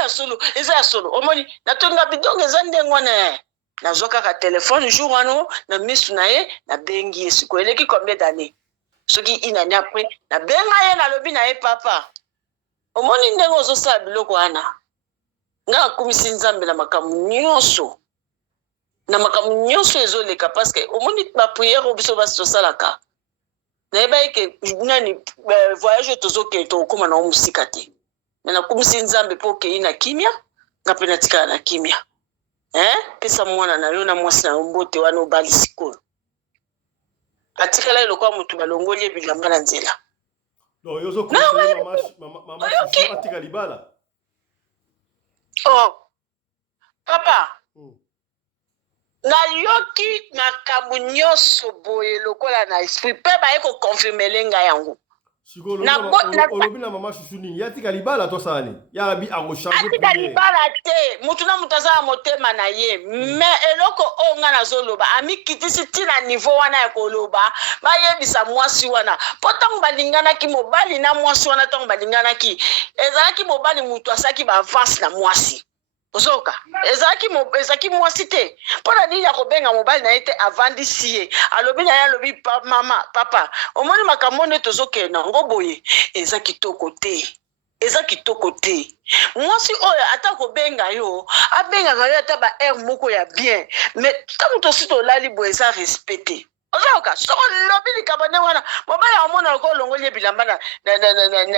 ya solo omoni natonga bidongo eza ndenge wana nazwa kaka telefone jour wana na misu na ye nabengi ye siko eleki combien d'année soki inani apres nabenga ye nalobi na ye papa omoni ndenge ozosala biloko wana nga akumisi nzambe na makambo nyonso ezoleka parce que omoni bapriere oyo biso basi tosalaka nayeba eke nani voyage tozokende tokokóma na mosika te me nakumisi nzambe mpo okei na kimia nga mpe natikala na kimia pesa mwana na yo na mwasi na yo mbote wana obali sikoyo atikala eloko ya motu balongoli ye bilamba na nzela atika libala papa nayoki makambo nyonso boye lokola na esprit mpe baye koconfirmele ngai yango olobi na mama chouchou nini yatika libala tosani ya bi akochange atika libala te mutu na mutu aza na motema na ye mais eloko oyo nga nazoloba amikitisi ntina niveau wana ya koloba bayebisa mwasi wana mpo ntango balinganaki mobali na mwasi wana ntango balinganaki ezalaki mobali mutu asaki baavance na mwasi ozoka ezalaki mwasi te mpo na nini ya kobenga mobali na ye te avandisi ye alobi na ye alobi mama papa omoni makambo nde tozokenda ngo boye eza kitoko te mwasi oyo ata kobenga yo abengaka yo ata baere moko ya bien mais ntango tosi tolali boye eza respecte ozoka soko lobi likambo nde wana mobali amona loko olongoli ye bilamba na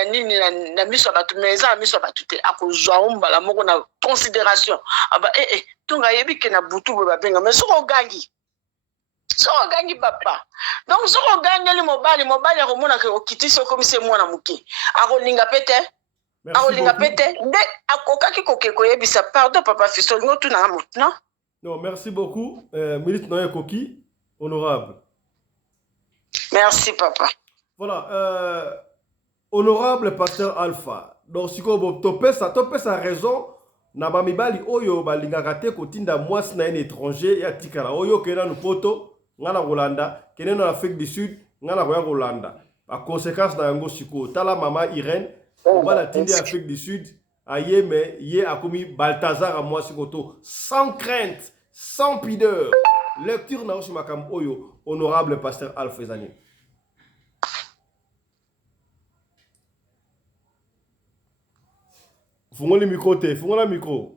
nini na miso ya bato mais eza na miso ya bato te akozwa o mbala moko na considération aba ntongo ayebi ke na butu boye babenga mais soko ogangi papa donc soko ogangeli mobali akomona ke okitisi okomisi mwana moke akolinga pe te nde akokaki koke koyebisa pardon papa Fiston lingo tunanga motu non merci beaucoup minute na ye koki honorable. Merci, papa. Voilà, honorable pasteur Alpha. Donc, si vous topez sa raison, na bamibali oyo balingaka te kotinda mwasi na un étranger ya tikala oyo kena no poto ngana Rolanda, kena na Afrique du Sud, ngana koya Rolanda. A conséquence na yango siko tala mama Irène, bala tindi Afrique du Sud, ayeme ye akomi Balthazar a mwasi koto sans crainte, sans pudeur. Lecture na oshi makam oyo honorable pasteur Alpha Zani. Fungoli micro te, fungola micro.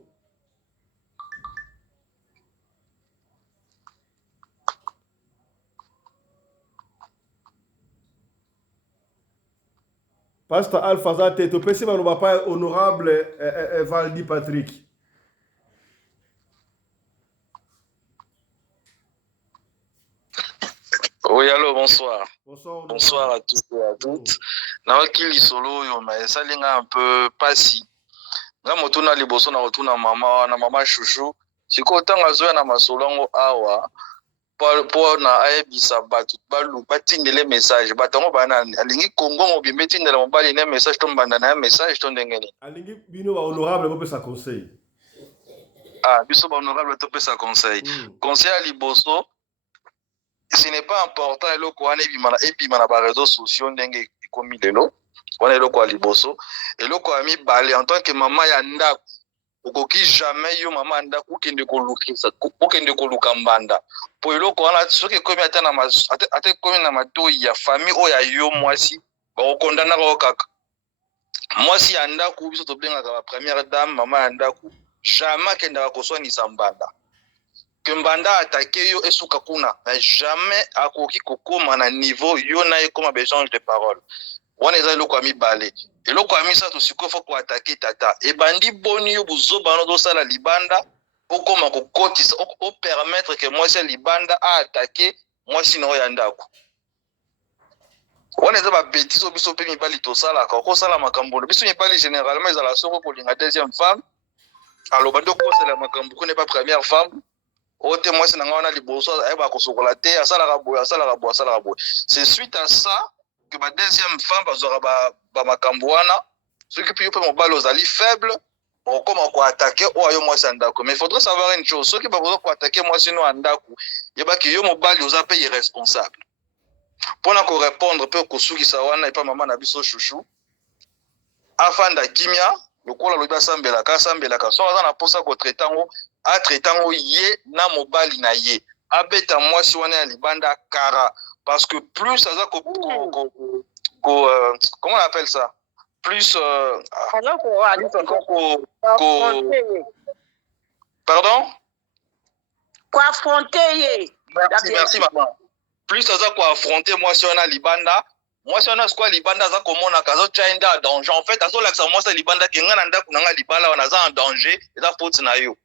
Pasteur Alpha Zate, to pesi manoba pa honorable Valdi Patrick. Oui, allô, bonsoir. Bonsoir à tous et à toutes. Nawakili solo yo mais ça linga un peu pasi. Nga motuna liboso na rotuna mama chouchou. Siko tanga zoya na masolongo awa. Po na ayebisa batu balu batindele message batango bana alingi Kongo mobimbe tindela mobali ne message to mbanda na message to ndengeni. Alingi bino ba honorable bo pesa conseil. Ah, biso ba honorable to pesa conseil. Conseil à liboso. Ce n'est pas important eloko wana ebima na ba réseaux sociaux ndenge ikomi lelo wana eloko ya liboso eloko ya mibale en tant que maman ya ndako okoki jamais yo maman ya ndako okende koluka mbanda po eloko wana soki ekomi ata ekomi na matoi ya famille oyo ya yo mwasi bakokondana kako kaka mwasi ya ndako biso tobengaka ba première dame maman ya ndako jamais akendaka koswanisa mbanda que mbanda attaqué yo esuka kuna mais jamais akoki kokoma na niveau yo na ekoma échange de parole wana eza eloko ya mibale eloko ya misato sikoyo fo ko attaquer tata ebandi boni yo buzoba no dosala libanda okoma kokotisa o permettre que mwasi libanda a attaquer mwasi no ya ndako wana eza ba bêtise biso pe mibali tosala ka kosala makambo biso mibali généralement ezala soko kolinga deuxième femme alors bando kosala makambo ko n'est pas première femme ote mwasi nanga wana liboso ayeba kosokola te asalaka boye c'est suite à ça que ma deuxième femme bazora ba makambo wana soki puis pe mobali ozali faible okoma ko attaquer o ayo mwasi andako mais il faudrait savoir une chose soki ba ko attaquer mwasi no andako yeba ki yo mobali oza pe irresponsable pona ko répondre pe ko sukisa wana et pas maman na biso chouchou afanda kimia lokola lobi asambelaka so aza na posa ko traitango a traitango ye na mobali na ye abeta mwasi wana ya libanda kara parce que plus aza comment on appelle ça plus pardon quoi affronter merci maman plus aza ko affronter mwasi wana libanda mwasi wana sikoyo libanda aza komona kazo tchainda en danger en fait azolakisa mwasi libanda ke nga na ndako na nga libala wana aza en danger eza faute na yo.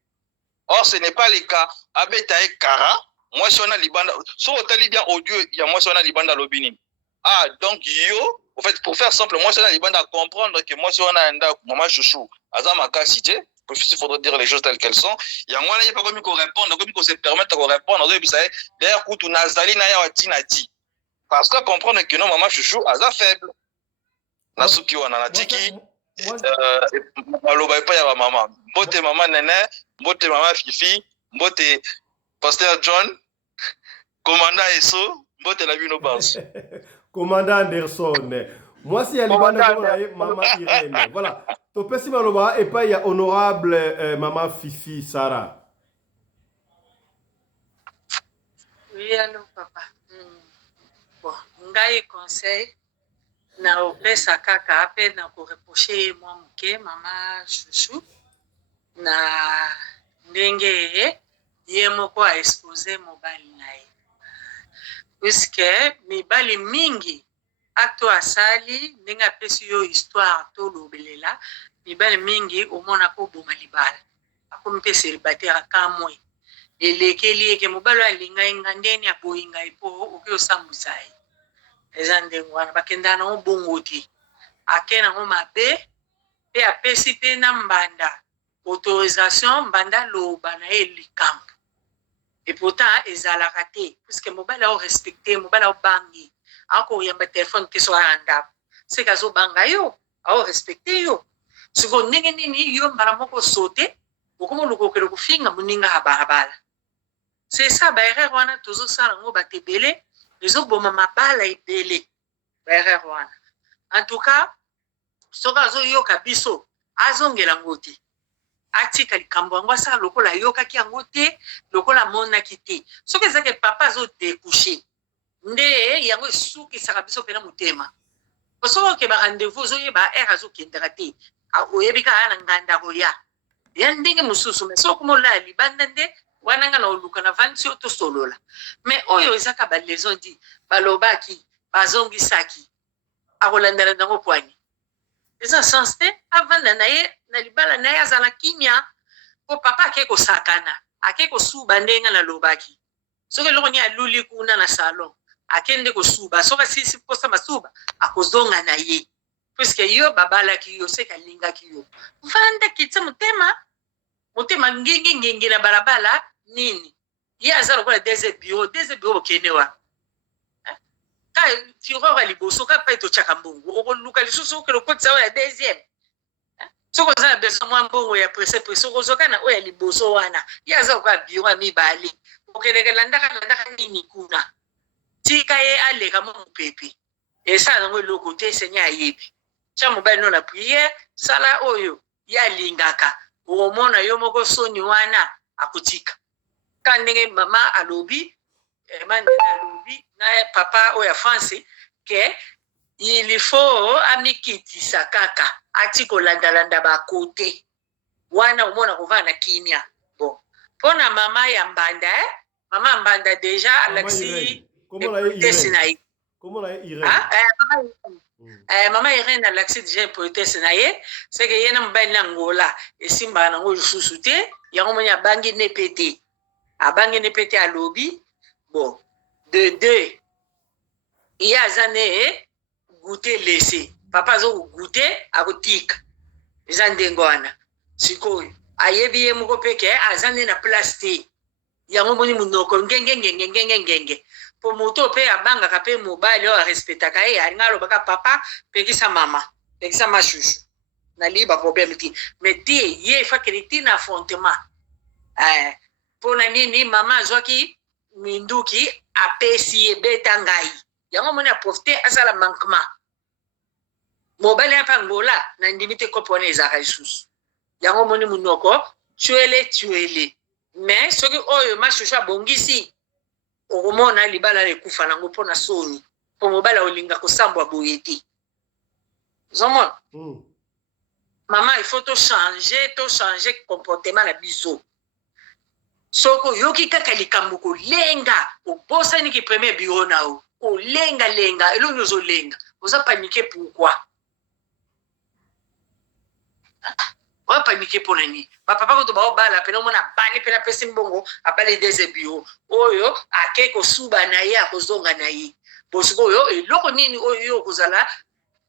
Or ce n'est pas le cas abeta e kara mwasi wana libanda so otali bien audio ya mwasi wana libanda lobini ah donc yo en fait pour faire simple mwasi wana libanda comprendre que mwasi wana ndako maman chouchou aza makasi te il faudrait dire les choses telles qu'elles sont yango wana ye pas comme ko répondre comme ko se permettre ko répondre ozo bisaye d'ailleurs kutu nazali na ya watinati parce que comprendre que non maman chouchou aza faible na suki wana natiki maloba epai ya bamama mbote mama nene mbote mama fifi mbote pasteur John commandant eso mbote na bino banso commandant Anderson mwasi ya libanda mama Irène voilà topesi maloba epai ya honorable mama Fifi Sarah. Oui, allô papa. Bon, ngai conseil na opesa kaka ape na ko reprocher moi muke mama Chouchou na ndenge ye moko a exposé mobali na ye. Puisque mibali mingi acto asali ndenge apesi yo histoire to lobelela mibali mingi omona ko boma libala akomi pe célibataire kamwe elekeli eke mobali alinga inga ndeni aboyinga ipo oke osambusa ye eza ndenge wana bakenda na bongo te ake nango mabe pe apesi pe na mbanda autorisation mbanda loba na ye likambo et pourtant ezalaka te puisque mobali ao respecte mobali ao bangi ako yamba telefone te so anda se kazo banga yo ao respecte yo siko ndenge nini yo mbala moko sote okomo lokokelo kufinga muninga habala c'est ça ba erreur wana tozo sala ngo batebele ezo boma mabala ebele ba erreur wana en tout cas soka zo yoka biso azongela ngoti atika likambo yango asala lokola yokaki yango te lokola monaki te soki ezake papa azo découcher nde yango esukisaka biso pena motema osoki okeba rendez-vous ozoyeba ere azokendaka te oyebi kaka na nganda koya ya ndenge mosusu me soki molala libanda nde wana nga na oluka na vandi oyo tosolola me oyo ezaka baleson di balobaki bazongisaki akolandela nango pwani eza sens te avanda na ye na libala na ye azala kimia po papa ake kosakana ake kosuba ndenge nalobaki soki eloko ni aluli kuna na salon akende kosuba soki asisi posa masuba akozonga na ye puisque yo babalaki yo seka alingaki yo mvanda kitsa motema ngenge na balabala nini ye aza lokola deuxième bureau okende wa ka fureur ya liboso ka pa etotyaka mbongo okoluka lisusu okende okotisa oyo ya deuxième soko oza na beso mwa mbongo ya presse okozoka na oyo ya liboso wana ye aza lokola bureau ya mibale okendeke landaka nini kuna tika ye aleka mo mopepe esala nango eloko te seigneur ayebi tia mobali no na priere sala oyo ye alingaka okomona yo moko soni wana akotika ka ndenge mama alobi mandela alobi na papa oyo ya France ke il faut amikitisa kaka ati kolandalanda bakote wana omona kovana kimia bon mpona mama ya mbanda mama mbanda deja alaxi tesinaye mama Irène alaxi deja poetese na ye seke ye na mobali na ngola esimbaka nango lisusu te yango moni abangi nepete alobi bon de deux ye aza ne goûter laissé papa azo kogoûte akotika eza ndenge wana sikoyo ayebi ye moko peke aza nde na place te yango moni monoko ngenge po moto mpe abangaka mpe mobali oyo arespectaka ye alinga alobaka papa pekisa mama pekisa mashushu naliba problème te mais te ye efakeli ti na affrontement mpona nini mama azwaki minduki apesi ebeta ngai yango moni aprofite asala manquement mobali ya pangola na ndimi te kopo wana ezaka lisusu yango moni munoko tuele mais soki oyo mashushu abongisi okomona libala ekufa nango mpona soni mpo mobali olinga kosambwa boye te ozomona mama il faut changer comportement na biso soki oyoki kaka likambo kolenga obosaniki premier bureau na yo kolenga elongi ozolenga oza panike pourquoi panike mpona nini bapapa koto baobala pena omona abali mpena apesi mbongo abali deuxième bureau oyo ake kosuba na ye akozonga na ye bosiko oyo eloko nini oyo okozala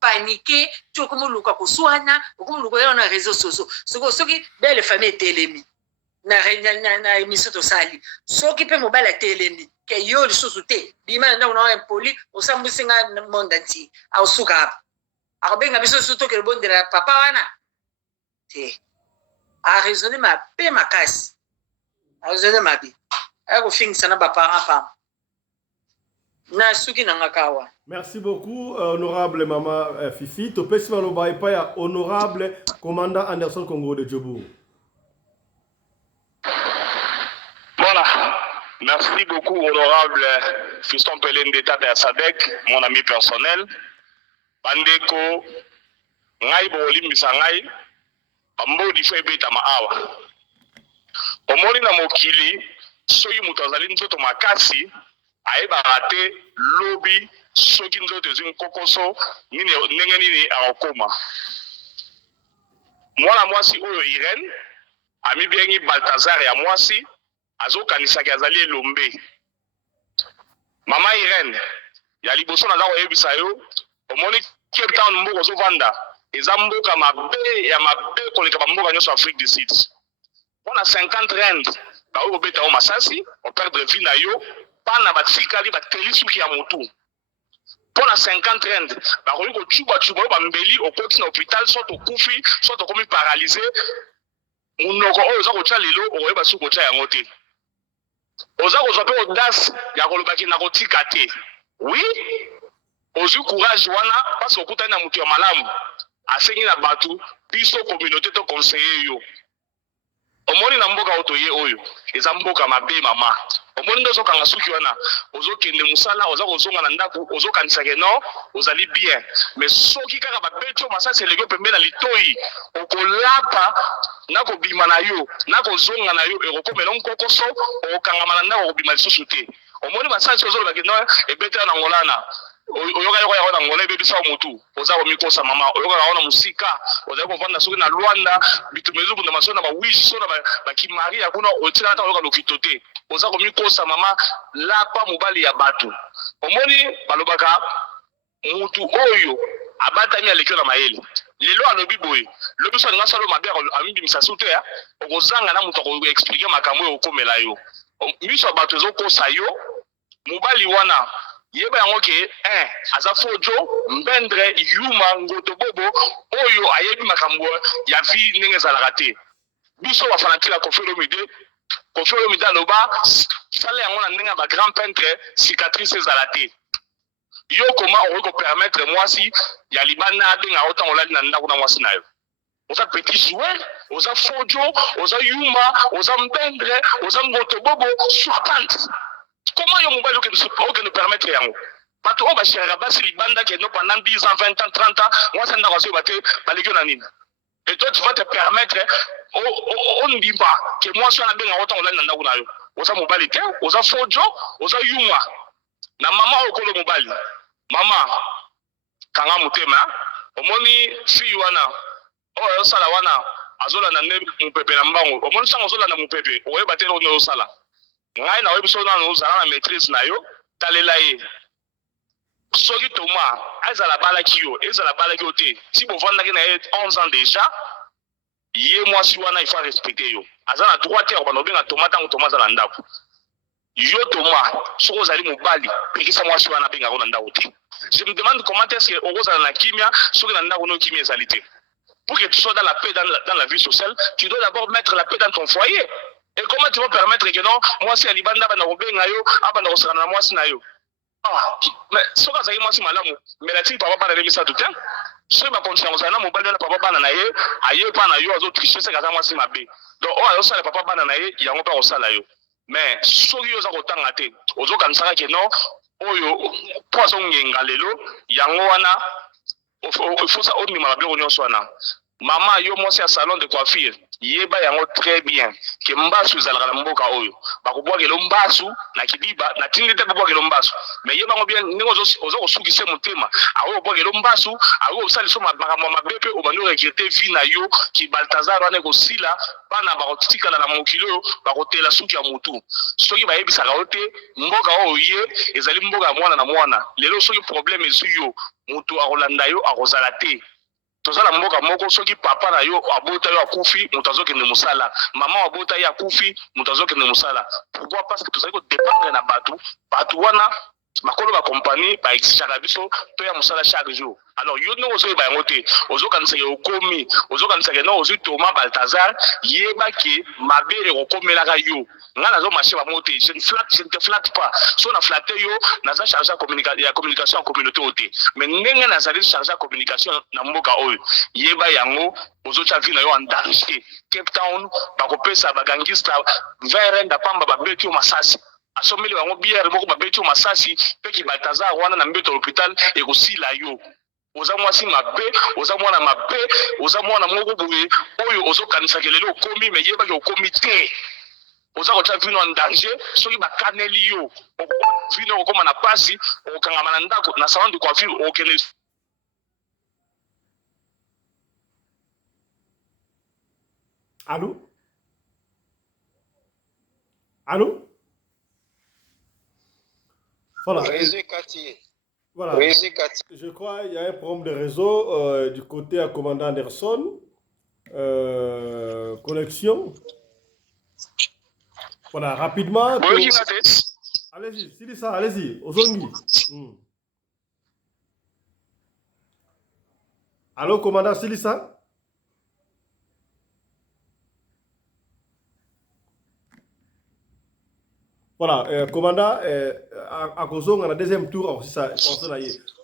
panike ti okomoluka koswana okomoluka oyo na réseau sociaux soki belle famille etelemi na émission tosali soki mpe mobali atelemi ke yo lisusu te bima na ndako na impoli osambusinga monde entier aosuka apa akobenga biso so tokende bondela papa wana te araisonne mabe makasi araisonne mabe akofingisa na baparent pamba na suki na nga kawa. Merci beaucoup, honorable Maman Fifi. Topesi maloba epai ya honorable commandant Anderson Congo de Djobour. Voilà. Merci beaucoup, honorable Fiston Pelin d'État de Sadek, mon ami personnel. Bandeko, ngai boli misangai, bambo di fe beta maawa. Omoni na mokili, soyi mutazali nzoto makasi, aeba rate lobby soki nzoto zin kokoso nini akoma. Mwana mwasi oyo Irene, ami biengi Balthazar ya mwasi, azo kanisaki azali elombe. Mama Irene, ya liboso na zawo yebisa yo, omoni Cape Town mboka zo vanda, eza mboka mabe ya mabe koleka ba mboka nyonso Afrique du Sud. Pona 50 rand, ba oyo beta o masasi, o perdre vie na yo, pana batikali bateli suki ya motu. Pona 50 rand, ba koyi ko chuba ba mbeli okoti na hôpital soit okufi, soit okomi paralysé. Munoko oyo za ko tcha lelo oyeba suko tcha yango te. Oza kozwa pe audace ya kolobaki na kotika te. Oui, ozwi courage wana parce que okutani na mutu ya malamu asengi na batu biso communauté to conseiller yo. Omoni na mboka otoye oyo eza mboka mabe mama. Omoni ndo zokanga suki wana ozokende musala oza kozonga na ndako ozokanisa ke non ozali bien mais soki kaka babeto masasi elego pembe na litoi okolapa nako bima na yo nako zonga na yo ekokomela nkokoso okangama na ndako okobima lisusu te. Omoni masasi ozoloba ke non ebeta na ngolana oyoka ya na ngolebe bisa mutu oza ko mikosa mama oyoka na musika oza ko vanda soki na Luanda bitumezu bunda masona ba wishi sona ba kimaria kuna otila hata oyoka lokitote oza ko mikosa mama lapa mobali ya batu. Omoni balobaka mutu oyo abatami alekio na mayele lelo alobi boye lobi so nga salo mabe ambi misasuto ya okozanga na mutu ko expliquer makambo yo komela yo miso batu zo kosa yo mobali wana yeba yango ke aza fojo mbendre yuma ngoto bobo oyo ayebi makambo ya vie ndenge ezalaka te biso bafanatila Koffi Olomide aloba sala yango na ndenge ba grand peintre cicatrice ezala te. Yo koma okoki kopermettre mwasi ya libanda abenga otango olali na ndako na mwasi na yo oza petit joueur oza fojo oza yuma oza mbendre oza ngoto bobo swapante. Comment yo mobile okende permettre yango bato oyo bashiraka basi libanda keno pendant 10 ans 20 ans 30 ans mwasi ndako asoyo bate balekio na nini. Et toi tu vas te permettre on ndimba ke mwasi wana benga otango olali na ndako na yo oza mobile te oza fojo oza yuma na mama okolo mobile mama kanga mutema omoni fi wana oyo sala wana azola na ne mupepe na mbango omoni sango azola na mupepe oyeba te ono sala ngai na webiso na ozala na maîtrise na yo talela ye soki toma ezala balaki yo te si bovandaki na ye 11 ans déjà ye mwasi wana il faut respecter yo azala droit te ko banobenga tomata ngo tomata na ndako yo toma soko ozali mobali pekisa mwasi wana benga ko na ndako te. Je me demande comment est-ce que ozala na kimia soki na ndako no kimia ezali te. Pour que tu sois dans la paix dans la vie sociale, tu dois d'abord mettre la paix dans ton foyer. Et comment tu vas permettre que non moi si alibanda bana robenga yo abana kosana na mwasi na yo. Mais soka zaki mwasi malamu mais la tiki papa bana lemisa tout temps. So ba conscience na mobali na papa bana na ye aye pa na yo azo tricher c'est kaza mwasi mabe. Donc o azo sala papa bana na ye yango pa osala yo. Mais soki yo za kotanga te ozo kanisaka ke non oyo poisson ngenga lelo yango wana faut ça onni mabe ko nyonso wana. Mama yo mwasi ya salon de coiffure yeba yango très bien ke mbasu ezalaka na mboka oyo bakobwakela mbasu na kidiba na tindi te kobwakela mbasu mais yeba ngo bien ningo ozo kosukisa motema awo bwakela mbasu awo osaliso makambo mabepe obando recruter vie na yo ki Balthazar wana kosila bana bakotikala na mokili oyo bakotela suki ya mutu soki bayebisaka yo te mboka oyo ye ezali mboka ya mwana na mwana lelo soki problème ezu yo mutu akolanda yo akozala te. Tozala mboka moko soki papa na yo abota yo akufi mutazokende musala mama abota yo akufi mutazokende musala pourquoi parce que tozali ko dépendre na batu wana bakolo ba compagnie ba exigera biso to ya musala chaque jour. Alors yo no ozo ba ngote ozo kanisa ke okomi ozo kanisa ke no ozo Thomas Balthazar yeba ke mabere okomela ka yo ngana zo marché ba moté je ne te flatte pas so na flatter yo na za charger communication en communauté oté mais ngenge na za charger communication na mboka oyo yeba yango ozo cha vie na yo en danger. Cape Town ba kopesa ba gangista verenda pamba ba beti yo masasi asomeli bango bière moko ba beti yo masasi pe ki Balthazar wana na mbeto l'hôpital e ko sila yo oza mwasi mabe oza mwana mabe oza mwana moko boye oyo ozo kanisa kelele okomi me yeba ke okomi te oza ko cha vino en danger soki ba kaneli yo vino okoma na pasi okangama na ndako na salon de coiffure okene. Allô? Allô? Voilà. Voilà. Je crois qu'il y a un problème de réseau du côté à commandant Anderson. Connexion. Voilà, rapidement. Allez-y, c'est ça, allez-y. Ozongi. Allô, commandant Silissa? Voilà, commandant, à cause on a un deuxième tour aussi ça.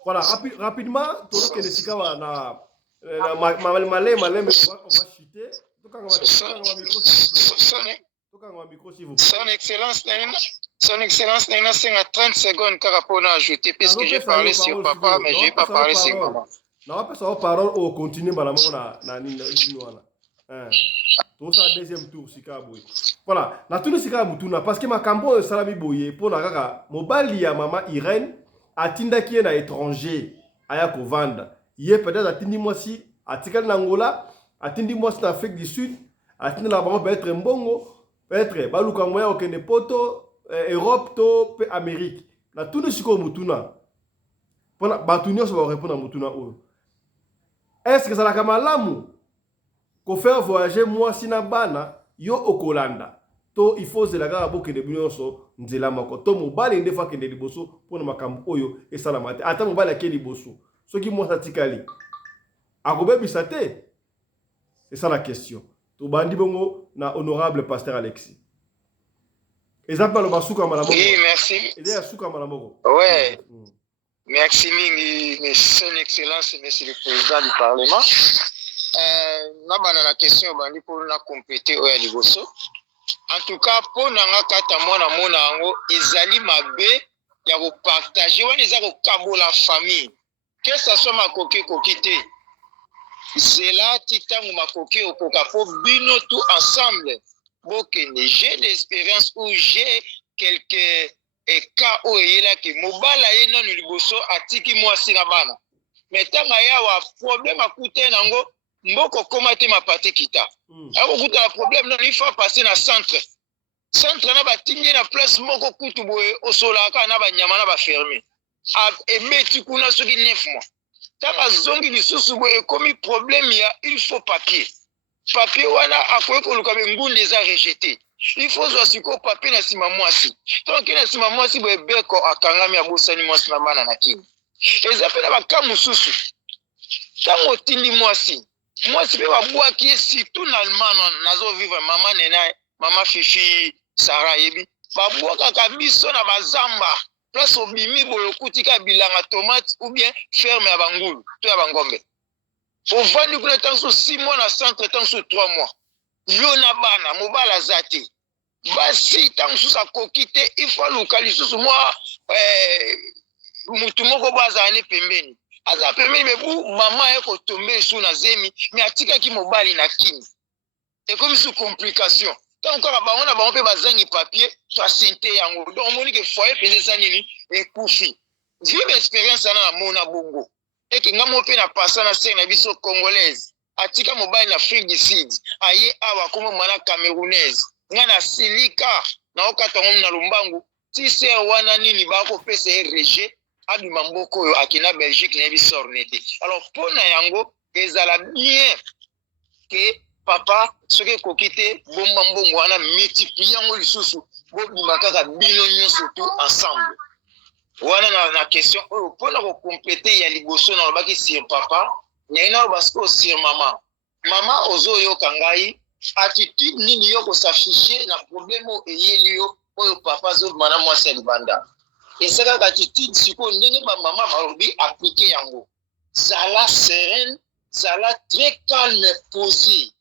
Voilà, rapidement, tout le monde malais, mais on va chuter. Son Excellence, Nena, c'est 30 secondes car pour ajouter, puisque j'ai parlé sur papa, mais je n'ai pas parlé sur maman. Non, pas ça, parole, on continue, madame, tout ça deuxième tour Sikaboui. Voilà, na tout le Sikabutuna parce que ma cambo salami boye pour na kaka mobali ya mama Irène atinda qui est na étranger aya ko vanda. Yé peut-être atindi moi si atikal na Angola, atindi moi en Afrique du Sud, atindi la banque peut-être mbongo, peut-être baluka moya okende poto Europe to Amérique. Na tout le Sikamutuna. Pour na batunyo so va répondre à mutuna o. Est-ce que ça la kamalamu? Ko faire voyager moi sinabana yo okolanda to il faut zela ga boke de binyoso nzela mako to mobali ndefa kende liboso pona makambo oyo e salamate ata mobali akeli liboso soki moi satikali akobe bisate. C'est ça la question. To bandi bongo na honorable pasteur Alexis. Exemple le basuka malamoko. Oui, merci. Il est asuka malamoko. Ouais. Merci mingi, Son Excellence, Monsieur le Président du Parlement. La question pour la compléter au Liboso. En tout cas, pour nanga kata mwana mona ango ezali mabe ya ko partager wana eza ko kambo la famille. Que ça soit makoke kokite. Zela titangu makoke okoka po bino tout ensemble. Bokene j'ai d'expérience ou j'ai quelques cas où il a que mobala ye non Liboso atiki moi singa bana. Mais tanga ya wa problème akute nango mboko komate mapate kita. Ako kuta la problème non il faut passer na centre. Centre na batingi na place moko kutu boye osolaka na banyama na ba fermer. Et metti kuna soki 9 mois. Tanga zongi lisusu boye komi problème ya il faut papier. Papier wana akoye ko luka bengunde za rejeté. Il faut zo siko papier na sima mwasi. Donc na sima mwasi boye beko akangami abosani mwasi na bana na kini. Ezape na bakamu susu. Tango tindi mwasi. Moi, si je vois qui est surtout en Allemagne, nazo vivre maman nena, maman Fifi, Sarah Yebi. Babou kaka biso na bazamba, place au bimi boyo kutika bilanga tomate ou bien ferme à Bangoul, to ya Bangombe. Au vendu pour le temps sous 6 mois na centre temps sous 3 mois. Yo na bana mobala zate. Basi tant sous sa kokite, il faut lukali sous moi mutu moko bazane pembeni. Aza pembeni mebu mama eko tombe sous na zemi mais atika ki mobali na kini. Et comme sous complication. Tant encore ba on a ba on peut bazangi papier, soit santé yango. Donc on dit que foyer pese ça nini et kufi. Vive expérience na mona bongo. Et que ngamo pe na passa na scène na biso congolaise. Atika mobali na Afrique du Sud. Aye awa comme mwana camerounaise. Ngana silika na okata ngom na lumbangu. Si c'est wana nini ba ko pese rejet. Adu mamboko yo akina Belgique na bisornete. Alors pour na yango ezala bien que papa soki kokite bomba mbongo wana multiplier ngo lisusu bo bimaka ka bino nyonso tout ensemble. wana na question oyo mpona kokomplete ya liboso na lobaki sur papa ngai na loba sikoyo sur mama mama ozoyoka ngai attitude nini yo kosafishe na problème oyo eyeli yo oyo papa azobima na mwasi ya libanda eza kaka attitude sikoyo ndenge bamama balobi aplike yango zala sereine zala très calme posé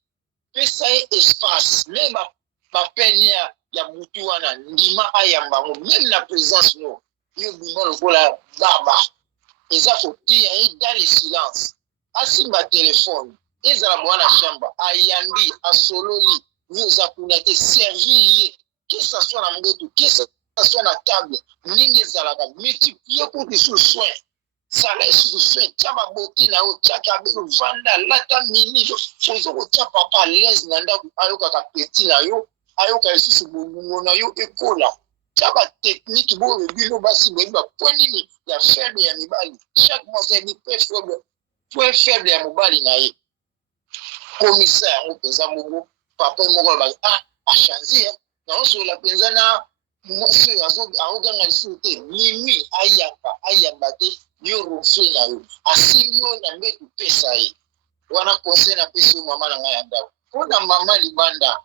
pesa ye espace me bapene ya mutu wana ndima ayambango même na présence no yo bima lokola baba eza kotia ye dans le silence asimba telefone ezala mwana shamba ayambi asololi nyoza kuna te servir ye que ça soit na mbeto que ça soit na table ndenge ezalaka multiplier pour que sous soin sala sous soin tia baboti na yo tia kabelo vanda lata mini ozo kotia papa à l'aise na ndako ayokaka petit na yo ayoka lisusu bolingo na yo ekola tia batechnique boyo bino basi boyebi bapoint nini ya faible ya mibali chaque mois ebi point faible ya mobali na ye komisa yango mpenza moko papa moko alobaki achange naosola mpenza na mwasi oyo azoganga lisusu te mimi ayamba te yo refle na yo asimbi yo na mbeto pesa ye wana conseil napesi yo mama na ngai ya ndako mpona mama libanda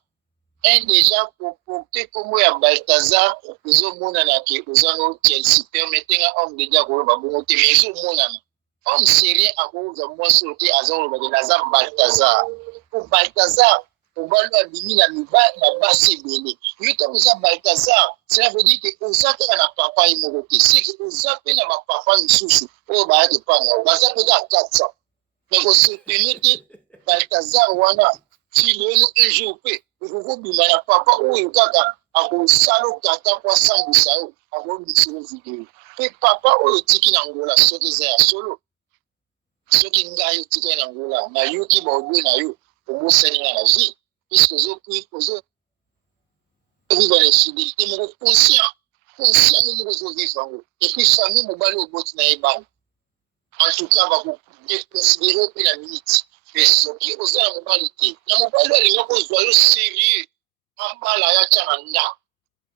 déjà koporte kombo ya Balthazar ezomonana ke oza no Chelsea permettenga homme de dia koloba bongo te mais ezomonana homme sérieux akoza mwasi oyo te aza koloba ke naza Balthazar po Balthazar obalo abimi na basi ebele yo ntango oza Balthazar cela veut dire ke oza kaka na papa ye moko te seke oza mpe na bapapa misusu oyo bayaki pana baza mpe kaka 400 mais kosoutenir te Balthazar wana filo eno un jour mpe okokobima na papa oyo kaka akosala okata po asambwisa yo akobikiselo video mpe papa oyo otiki na ngola soki eza ya solo soki ngai otikali na ngola nayoki baodwe na yo obosaninga na vie puisque ozovivre na infidélité moko conscient moko ozovivre yango epuis famille mobali oboti na ye bana en tout cas bakodeconsidere mpe na minute mpe soki oza na mobali te na mobali alinga kozwa yo sérieux ambala ya tia na ndako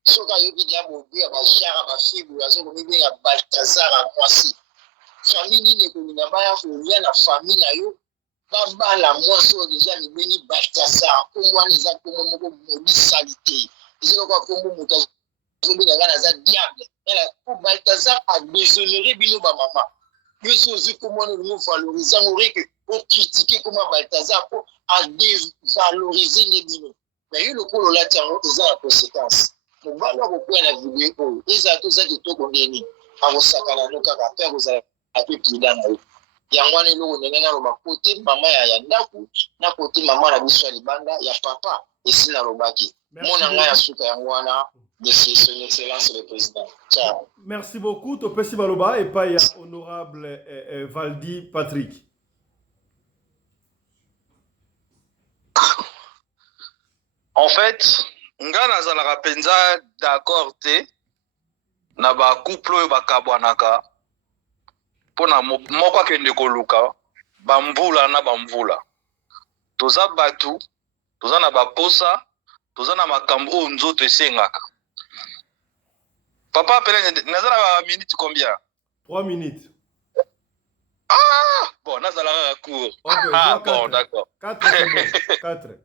soki ayoki dia bobi ya bajara bafibre azokomibenga Balthazar ya mwasi famille nini ekolinga baya kolia na famille na yo babala mwasi oyo deja mibengi Balthazar kombo wana eza kombo moko mobisali te eza lokola kombo moto azobengaka naza diable po Balthazar adésonere bino bamama yo si ozwi kombo wana olingo valorize yango reke okritike koma Balthazar po adévalorize nde bino mais yo lokolo olati yango eza na conséquence mobali akokwea na video oyo ezala toza kitoko ndeni akosakana no kaka mpe akozala mpe prida na yo yango wana eloko ndenge naloba kote mama ya ndako na kote mama na biso ya libanda ya papa esi nalobaki mona ngai ya suka yango wana merci son excellence le président ciao merci beaucoup topesi baloba epai ya honorable Valdi Patrick. En fait nga nazalaka mpenza d'accord te na bakouple oyo bakabwanaka mpona moko akende koluka bamvula na bamvula toza batu toza na baposa toza na makambo oyo nzoto esengaka papa apele naza na ba minute combien 3 minutes bon nazalaka court bon d'accord 4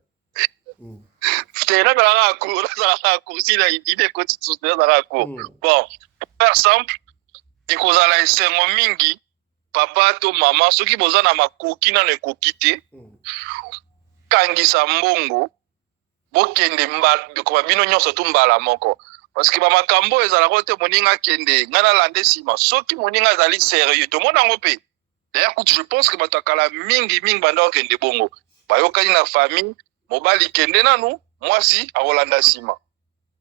te nazalaka court si la idée ekoti tusu nazalaka court bon par exemple ekozala esengo mingi papa to mama soki boza na makoki nano ekoki te kangisa mbongo bokende koma bino nyonso tu mbala moko parce que bamakambo ezalaka te moninga akende ngai nalanda nsima soki moninga azali sérieux tomona yango mpe d'ailleurs kutu je pense que bato akala mingi banda okende bongo bayokani na famille mobali kende nanu mwasi akolanda nsima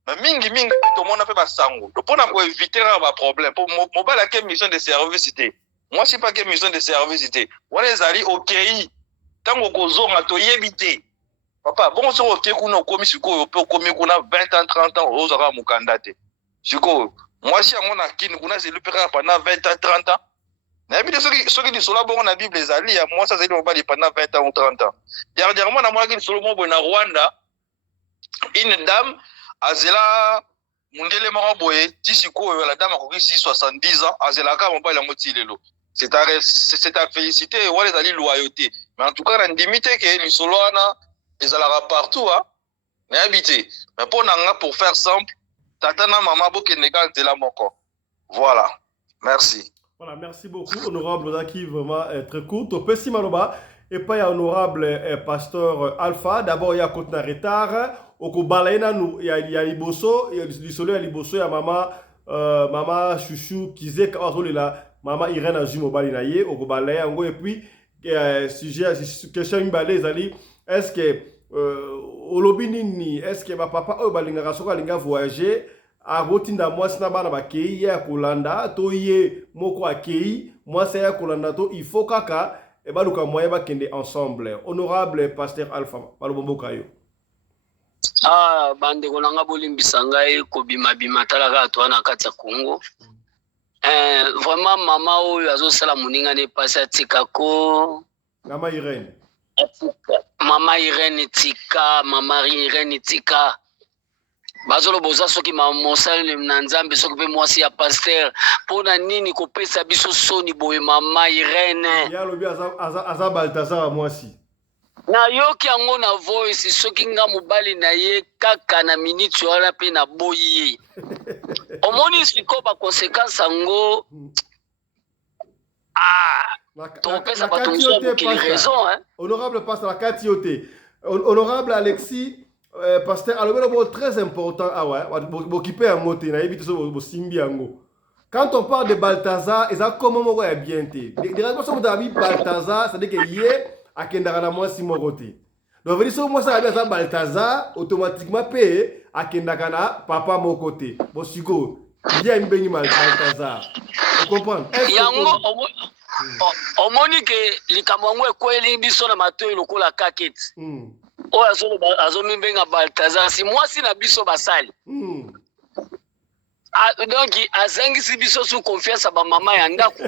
na mingi tomona mpe basango mpona koevite kaka baproblème po mobali ake mission de service te mwasi mpe ake mission de service te wana ezali okei ntango kozonga toyebi te papa bongo soki okei kuna okomi sikoyo mpe okomi kuna 20 ans 30 ans ozwaka mokanda te sikoyo mwasi yango na kini kuna ezeli mpe kaka pendant 20 ans 30 ans nayebi te soki lisolo bongo na bible ezali ya mwasi azali mobali pendant 20 ans ou 30 ans dernièrement namonaki lisolo moko boye na Rwanda une dame azela mundele moko boye ti sikoyo la dame akoki 70 ans azelaka mobali yango ti lelo. C'est à féliciter wana ezali loyauté. Mais en tout cas nandimi te ke lisolo wana ezalaka partout nayebi te. Mais mpo na nga pour faire simple tata na mama bokende ka nzela moko. Voilà. Merci. Voilà, merci beaucoup honorable Zaki, vraiment très court. Topesi maloba et pas ya honorable pasteur Alpha. D'abord il y a Kotna retard. Oko balaina nous il y a liboso, il y a lisolo ya liboso ya mama chouchou kizek azolela. Maman Irène a joué mobile naie au balai en et puis sujet question imbalé zali est-ce que au lobby nini est-ce que ma papa au balinga rasoka linga voyager a rotinda moi sina bana bakei ya kolanda to ye moko akei moi c'est ya kolanda to il faut kaka e baluka moya bakende ensemble. Honorable pasteur Alpha balobombo kayo bande kolanga bolimbisa ngai ko bima talaka to na kati ya Congo. Vraiment maman oyo azosala moninga ne pasi atikako mama Irène tika mama Irène tika bazolo boza soki mosali na nzambe soki pe mwasi ya pasteur pona nini kopesa biso soni boye mama Irène ya lobi aza Balthazar mwasi na yoki yango na voice soki nga mobali na ye kaka na minute wana pe na boyi omoni siko ba conséquence yango topesa bato mosusu qui raison honorable pasteur la katiote honorable Alexis pasteur alobelo très important bokipe yango te na yebi te so bosimbi yango. Quand on parle de Balthazar eza comment moko ya bien te directement so motabi Balthazar c'est-à-dire que ye akendaka na mwasi moko te. Donc veut dire so mwasi abi aza Balthazar automatiquement pe akendaka na papa moko te. Bon siko ya mbengi Balthazar. Vous comprenez? Yango omoni ke likambo yango ekweli biso na matoyi lokola kaketi. Oyo azomimbenga Balthazar si mwasi na biso basali. Donc azangisi biso sous confiance ba mama ya ndako.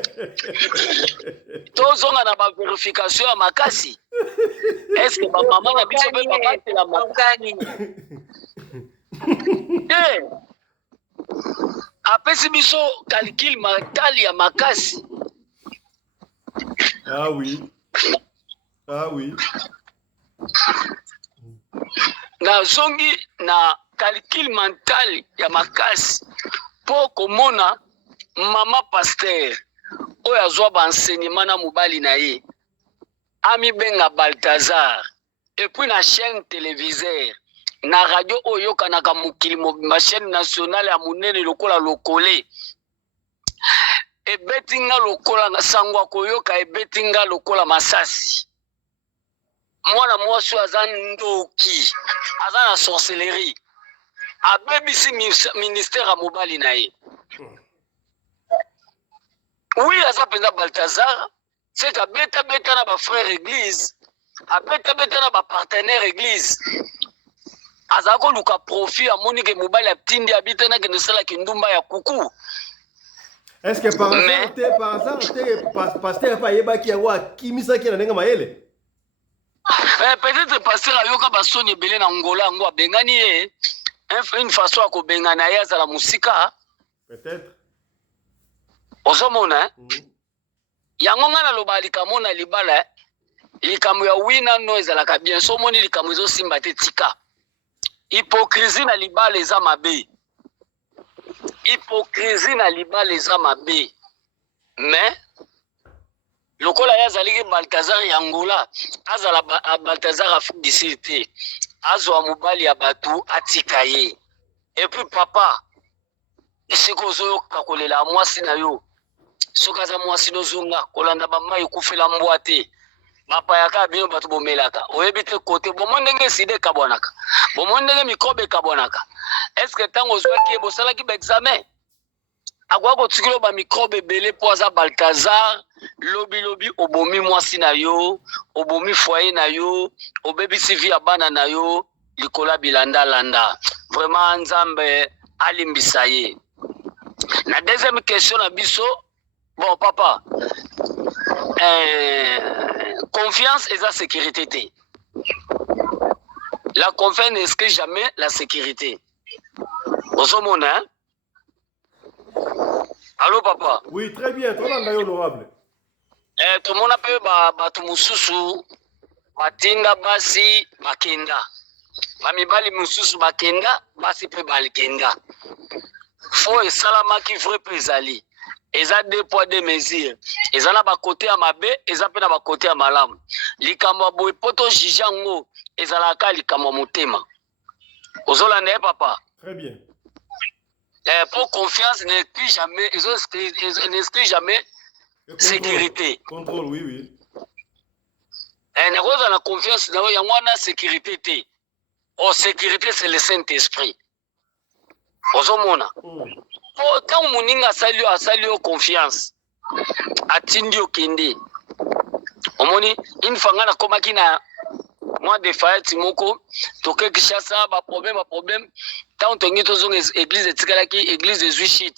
Tozonga na ba vérification ya makasi. Est-ce que ba mama na biso be bakati la makani? Apesi biso calcul mental ya makasi. Ah oui. Na zongi na calcul mental ya makasi po komona mama pasteur oyo azwa ba enseignement na mobali na ye ami benga Balthazar et puis na chaîne télévisée na radio oyo kanaka mukili ma chaîne nationale ya munene lokola lokole e betinga lokola na sangwa koyoka e betinga lokola masasi mwana mwasi aza ndoki aza na sorcellerie abebisi ministère à mobali na ye. Oui aza penza Balthazar c'est ka beta na ba frère église a beta na ba partenaire église aza ko luka profit amoni ke mobali atindi abita na kende sala kindumba ya kuku. Est-ce que par hasard pasteur pa yeba ki yawa kimisa ki na nenga mayele? Peut-être pasteur ayoka basoni belé na ngola ngo abengani ye une façon à kobengana ye azala musika peut-être ozomona yango nga na loba likambo na libala likambo ya wina no ezalaka bien so moni likambo ezosimba te tika hypocrisie na libala eza mabe mais lokola ya azalaki Balthazar ya ngola azala Balthazar Afrique du Sud te azwa mobali ya batu atika ye et puis papa isiko ozoyoka kolela mwasi na yo soki aza mwasi nozonga kolanda bamai ekufela mbwa te bapayaka bino bato bomelaka oyebi te kote bomo ndenge sida ekabwanaka bomo ndenge mikrobe ekabwanaka estce ntango ozwaki ye bosalaki baexamen akoka kotikilo bamikrobe ebele mpo aza Balthazar lobi obomi mwasi na yo obomi foyer na yo obebisi vi ya bana na yo likola bilanda vraiment nzambe alimbisa ye. La deuxième question na biso bon papa confiance et la sécurité la confiance n'exclut jamais la sécurité Ozomona, hein? Allô, papa? Oui, très bien. Toi, on honorable. Tout le monde appelle Batumususu, Batinda Basi, Bakenda. Bamibali Mususu Bakenda, Basi pe Balkenda. Faut et Salamaki vrai pesali. Eza 2 poids 2 mesures. Eza na ba côté à mabe, eza pe na ba côté à malam. Likambo boy poto jijango, eza la ka likambo motema. Ozolanda papa. Très bien. Pour confiance n'exclut jamais, n'exclut jamais sécurité. Contrôle, oui, oui. La confiance, il y a une sécurité. Oh, sécurité, c'est le Saint-Esprit. Ozomona. Quand on a salué confiance, atindi okende. Omoni, une fanga na komaki na moi de faillite moko, toke kishasa ba problème. Tant on ngi tozonga église etikalaki église de Zushit.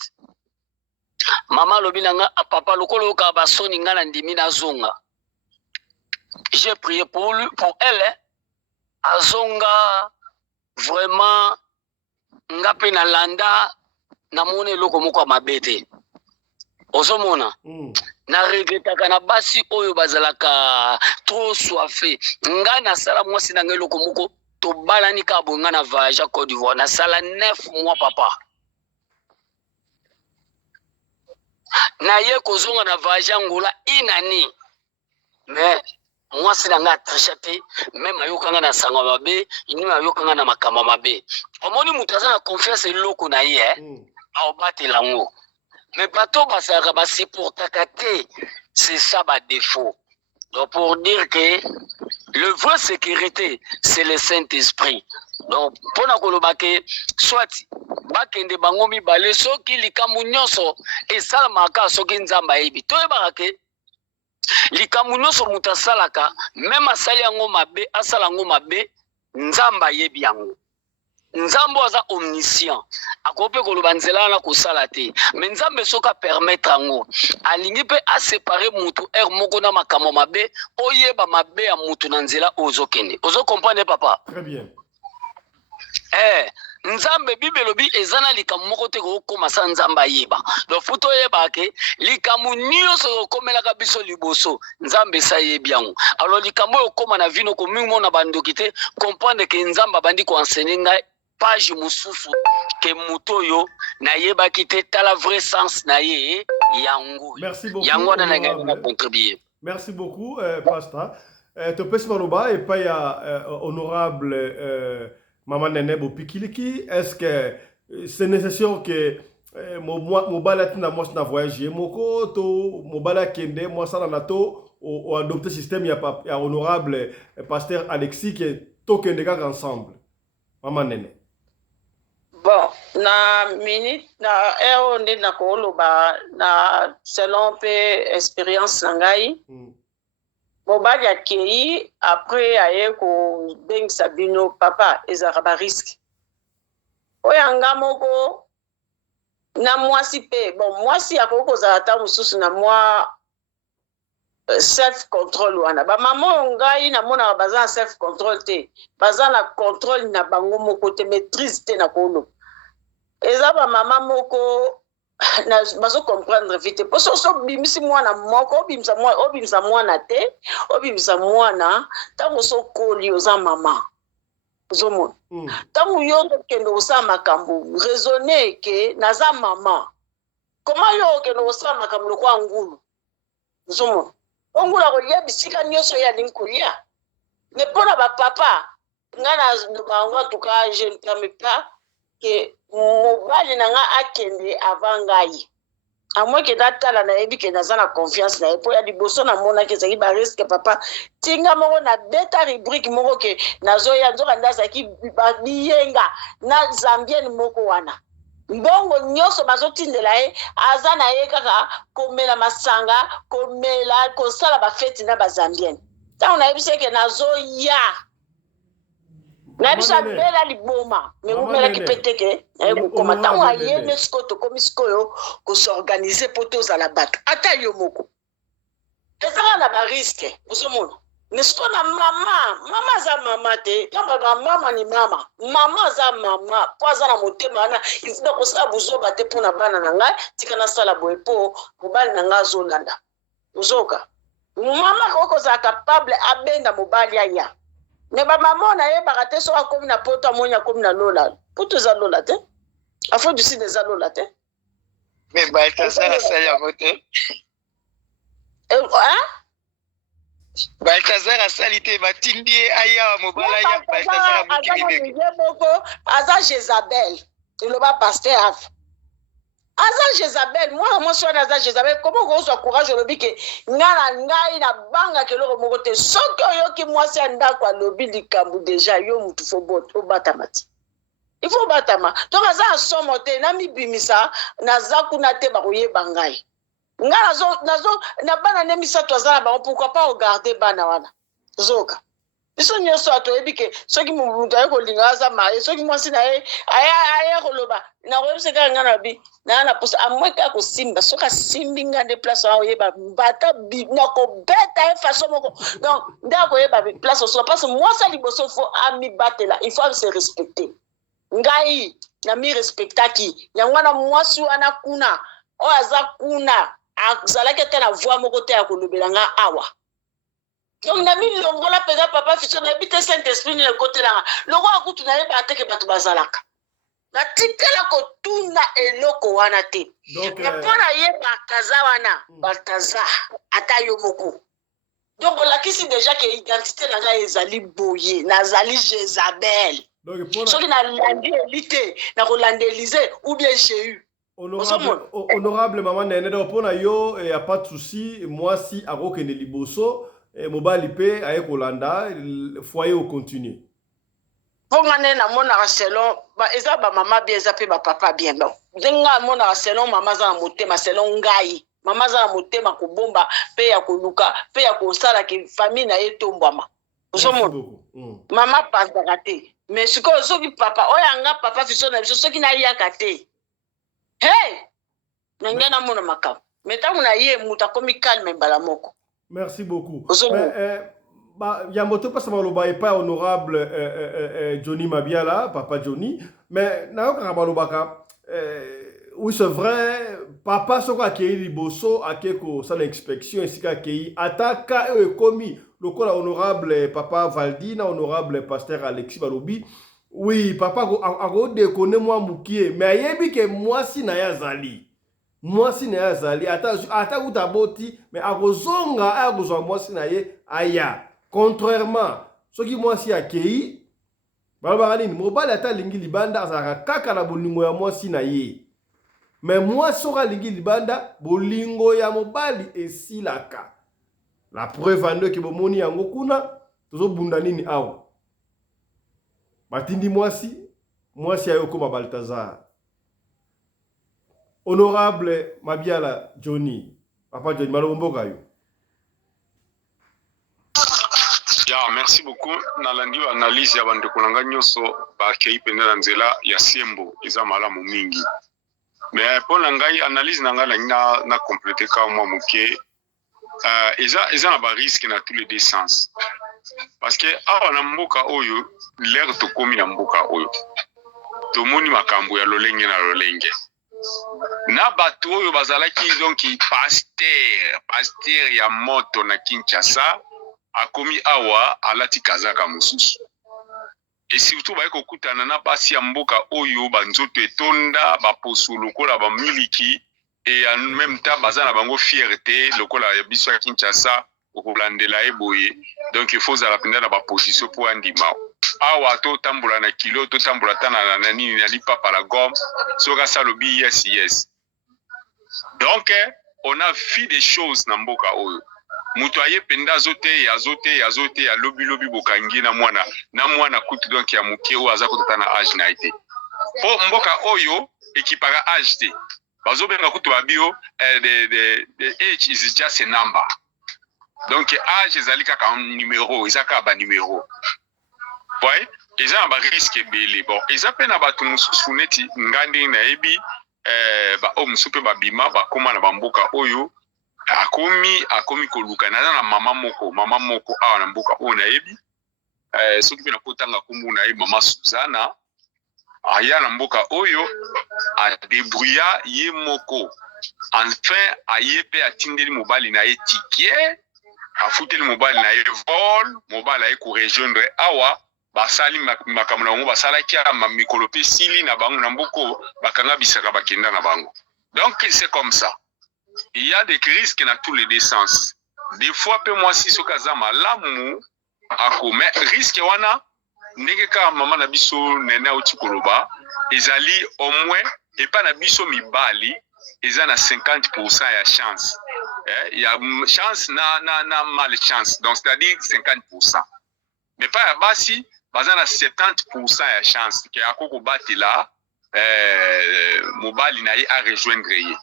Maman lobinanga papa lokolo ka basoni ngana ndimi na zonga. J'ai prié pour lui, pour elle, azonga vraiment ngape na landa na mone loko moko mabete. Ozomona. Na regretaka na basi oyo bazalaka trop soifé. Nga na sala mwasi na ngai loko moko to balani ka bonga na voyage à Côte d'Ivoire na sala 9 mois papa. Na ye kozonga na voyage Angola inani. Mais mwasi na nga trachate même ayokanga na sanga mabe, ini ayokanga na makama mabe. Omoni mutaza na confiance loko na ye a obatela ngo. Mais bateau basaka basi pour takate, c'est ça ba défaut. Donc pour dire que le vrai sécurité, c'est le Saint-Esprit. Donc pour na kolobake soit bakende bango mibale soki likambu nyonso esalamaka soki nzamba yebi. Toyebaka ke likambu nyonso mutu asalaka même asali yango mabe asala yango mabe nzamba yebi yango. Nzambo aza omniscient. Akope koloba nzela na kosala te. Mais nzambe soka permettre yango. Alingi pe a séparer mutu moko na makamo mabe oyeba mabe ya mutu na nzela ozokende. Ozo comprendre papa? Très bien. Nzambe bibelobi ezana likambo moko te ko koma sa nzamba yeba. Donc futo yeba ke likambo nyonso komelaka biso liboso nzambe sa yebi yango. Alors likambo okoma na vino ko mingi mona bandoki te comprendre ke nzamba bandi ko enseigner ngai page mususu ke mutoyo na yeba kite tala vrai sens na ye yango. Merci beaucoup. Yango na contribuer. Merci beaucoup pasteur. To pesi maloba et pas ya honorable Maman Nene Bopikiliki, est-ce que c'est nécessaire que mobala tina moi na voyager moko to mobala kende moi ça na to ou adopter système ya honorable pasteur Alexis qui to kende ka ensemble. Maman Nene. Bon, na minute na onde na koloba na selon pe expérience ngai. Mobali akei après aye ko deng sabino papa ezaraba risque. Oyanga moko na mwasi pe bon mwasi akoko za ata mususu na mwa self control wana ba maman ngai na mona baza self control te baza na contrôle na bango moko te maîtrise te na kolo ezaba mama moko na bazo comprendre vite parce que so bimisi mwana moko obimisa mwana te obimisa mwana tango so koli oza mama zomo tango yo kendo osa makambo raisonner ke naza mama comment yo kendo osa makambo kwa ngulu zomo ongula ko yebisika nyoso ya linkulia ne pona ba papa ngana ngwa tuka je ne permets pas que mobali na nga akende avangai amwe ke datala na yebi ke nazana confiance na epo ya liboso na mona ke zaki ba risque papa tinga moko na beta rubrique moko ke nazo ya nzoka ndaza ki biyenga na zambienne moko wana mbongo nyoso bazotindela ye aza na ye kaka komela masanga komela kosala ba fete na ba zambienne tango na yebise ke nazo ya na bisa bela liboma me umela kipeteke koma tango ayene skoto komiskoyo ko s'organiser poto za la bato ata yo moko ezala na ba risque uzomona N'est-ce qu'on a maman? Maman za maman te. Kamba maman ni mama. Maman za maman. Poza na motema na. Il faut que ça buzo bate pour na bana na ngai. Tika na sala boy po. Mobali na nga zo landa. Uzoka. Mama koko za capable abenda mobali ya. Ne ba maman na ye barate so akomi na poto amonya komi na lola. Poto za lola te. Afo du si des lola te. Mais ba ta sala sala vote. Balthazar asalite batindi aya mobala ya Balthazar mukimibeke. Aza Jezabel. Il va pasteur. Aza Jezabel, moi suis Aza Jezabel. Comment on soit courage au lobby que ngana ngai na banga ke loko mokote soko yo ki moi c'est ndako lobby likambu déjà yo mutu fo bot o batamati. Il faut batama. Donc aza somote na mi bimisa na zakuna te ba koye bangai. Nga nazo na bana nemisa twazana ba pourquoi pas regarder bana wana zoka biso nyoso atoyebike soki mumuntu ayeko lingaza maye soki mwasi na ye aya koloba na webse ka ngana bi na posa amweka ko simba soka simbinga de place awo yeba bata bi na ko beta e façon moko donc ndako yeba bi place so parce moi ça liboso faut ami batela il faut se respecter ngai na mi respectaki yangwana mwasi wana kuna o aza kuna azalaki te na voix moko te ya kolobela nga awa donc na mi longola pega papa fiso na bite saint esprit ne côté là longo akutu na yeba te ke batu bazalaka na tikela ko tuna eloko wana te donc pona yeba kaza wana bataza ata yo moko donc la kisi déjà que identité na nga ezali boye nazali Jezabel donc soki na landi elite na kolandeliser ou bien j'ai eu Honorable maman nene donc pona yo y a pas de souci moi si akokende liboso mobali pe aye kolanda foyer au continuer ponga nena mona selon ba eza ba mama bien eza pe ba papa bien bon denga mona selon mama za motema selon ngai mama za motema ko bomba pe ya koluka pe ya kosala ki famille na ye tombwama osomo mama pasaka te mais siko soki papa oyanga papa fiso na biso soki na yaka te hey nangena mona makam metangu na ye muta komi calme mbala moko. Merci beaucoup. Yamboto pas maloba et pas honorable Johnny Mabiala papa Johnny mais nayoka balobaka oui c'est vrai papa soko akei liboso akeko ça l'inspection esika akei ataka ekomi lokola honorable papa Valdi na honorable pasteur Alexis Balobi. Oui, papa, ako déconne moi mukie, mais ayebi que moi si na yazali. Moi si na yazali, ata utaboti, mais ako zonga ako moi si na ye aya. Contrairement, ce qui moi si akei, balabalini, mobali ata lingi libanda azaka kaka na bolingo ya moi si na ye. Mais moi sora lingi libanda bolingo ya mobali esilaka. La preuve ando ke bomoni yango kuna, tozo bunda nini awa. Batindi mwasi ayo koma Balthazar. Honorable Mabiala Johnny, papa Johnny malomboka yo. Ya, merci beaucoup. Nalandi analyse ya bandeko nanga nyoso ba kei penda na nzela ya Siembo eza malamu mingi. Mais pour ngai analyse nanga na compléter ka moi moké eza na ba risque na tous les deux sens. Parce que awa na mboka oyo l'air to komi na mboka oyo tomoni makambo ya lolenge na lolenge na bato oyo bazalaki donc pasteur ya moto na Kinshasa akomi awa alati kazaka mususu et surtout ba kokutana na basi ya mboka oyo banzoto etonda ba poso lokola ba miliki et en même temps bazana bango fierté lokola ya biso ya Kinshasa okulandela eboye donc il faut zala penda na ba position pour andima awa to tambola na kilo to tambola tana na nini na lipa la gomme soka salobi yes donc on a vu des choses na mboka oyo muto aye penda azote ya lobi bokangi na mwana kutu donc ya muke o aza kotata na age na ite po mboka oyo ekipaka age te bazobenga kutu babio the age is just a number. Donc âge ezali kaka un numéro, ezaka ba numéro. Ouais, eza ba risque belé. Bon, eza pe na batu mususu neti ngandi na ebi ba o musupe ba bima ba koma na bamboka oyo akomi koluka na mama moko awa na mboka oyo nayebi soki mpe nakotanga kombo na ye mama Suzana aya na mboka oyo adebrouilla ye moko enfin aye pe atindeli mobali na ye ticket afuteli mobali na ye vol mobali aye ko rejoindre awa basali makambo na bango basalaki mikolo pe sili na bango na mboko bakanga bisaka bakenda na bango. Donc c'est comme ça. Il y a des risques dans tous les deux sens. Des fois pe moi si soka za malamu ako mais risque wana ndenge ka mama na biso nene auti koloba ezali au moins et pas na biso mibali eza na 50% ya chance. Il y a chance na malchance. Donc c'est-à-dire 50%. Mais pas ya basi baza na 70% ya chance que akoko batela mobali na ye a rejoindre ye.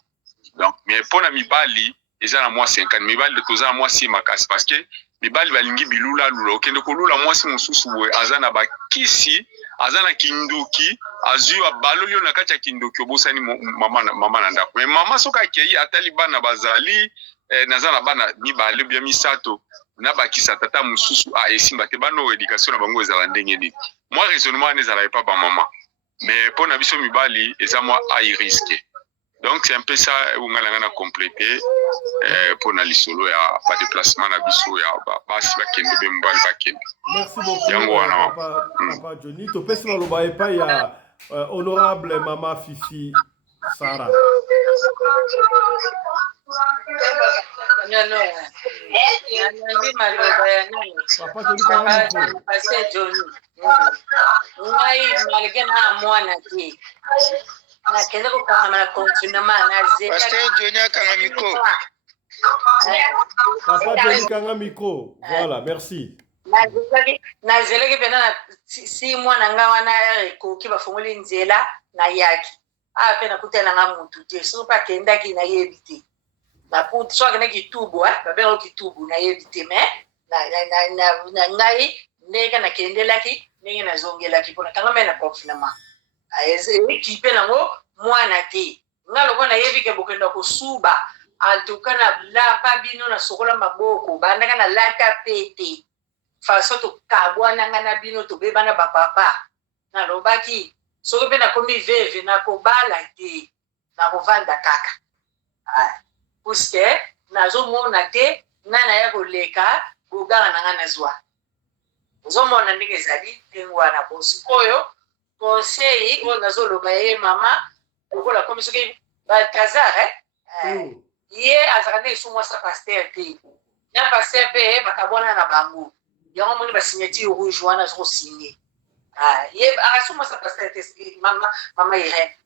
Donc mais pour na mibali eza na moi 50 mibali de toza na moi si makasi parce que mibali balingi bilula lula okende kolula moi si mususu boye azana bakisi azana kindoki azu abaloli na kati ya kindoki obosani mama na ndako mais mama soka kei atali bana bazali nazana bana mibali bia misato na bakisa tata mususu esimba te bano éducation na bango ezala ndenge nini moi raisonnement nezala pas ba mama mais pour na biso mibali eza moi ai risque. Donc c'est un peu ça où on a complété pour na lisolo ya pas déplacement na biso ya basi ba kende be mbali ba kende. Merci beaucoup papa Johnny to pesi maloba epa ya honorable mama Fifi Sarah. Nandi maloba ya nani papa Johnny ngai malgré na mwana ti na kenda ko kama na continuement na zeka Pasteur Johnny akanga micro papa Johnny kanga micro voilà merci na zeleki pena na si mwana nga wana ko ki bafungoli nzela na yaki pena kutela nga mutu te so pa kenda ki na yebite na puti so kana kitubu babelo kitubu na yebite me na ngai ndeka na kendela ki ndenge na zongela ki pona kanga mena confinement ekipe nango mwana te ngalo kona yebike bokenda kosuba altukana la pa bino na sokola maboko bandaka na lata pete faso to kabwana ngana bino to bebana bapapa na lobaki soko pe na komi veve na kobala te na kovanda kaka puisque nazomona te nana ya koleka bogala na ngana zwa uzomona ndenge ezali tengwana bosikoyo conseil on nazoloba ye mama okola komi soki bakazare ye azakande sumwa sa pasteur te na pasteur pe bakabona na bango yango moni ba signature rouge wana zo signer ye asumwa sa pasteur te mama Irene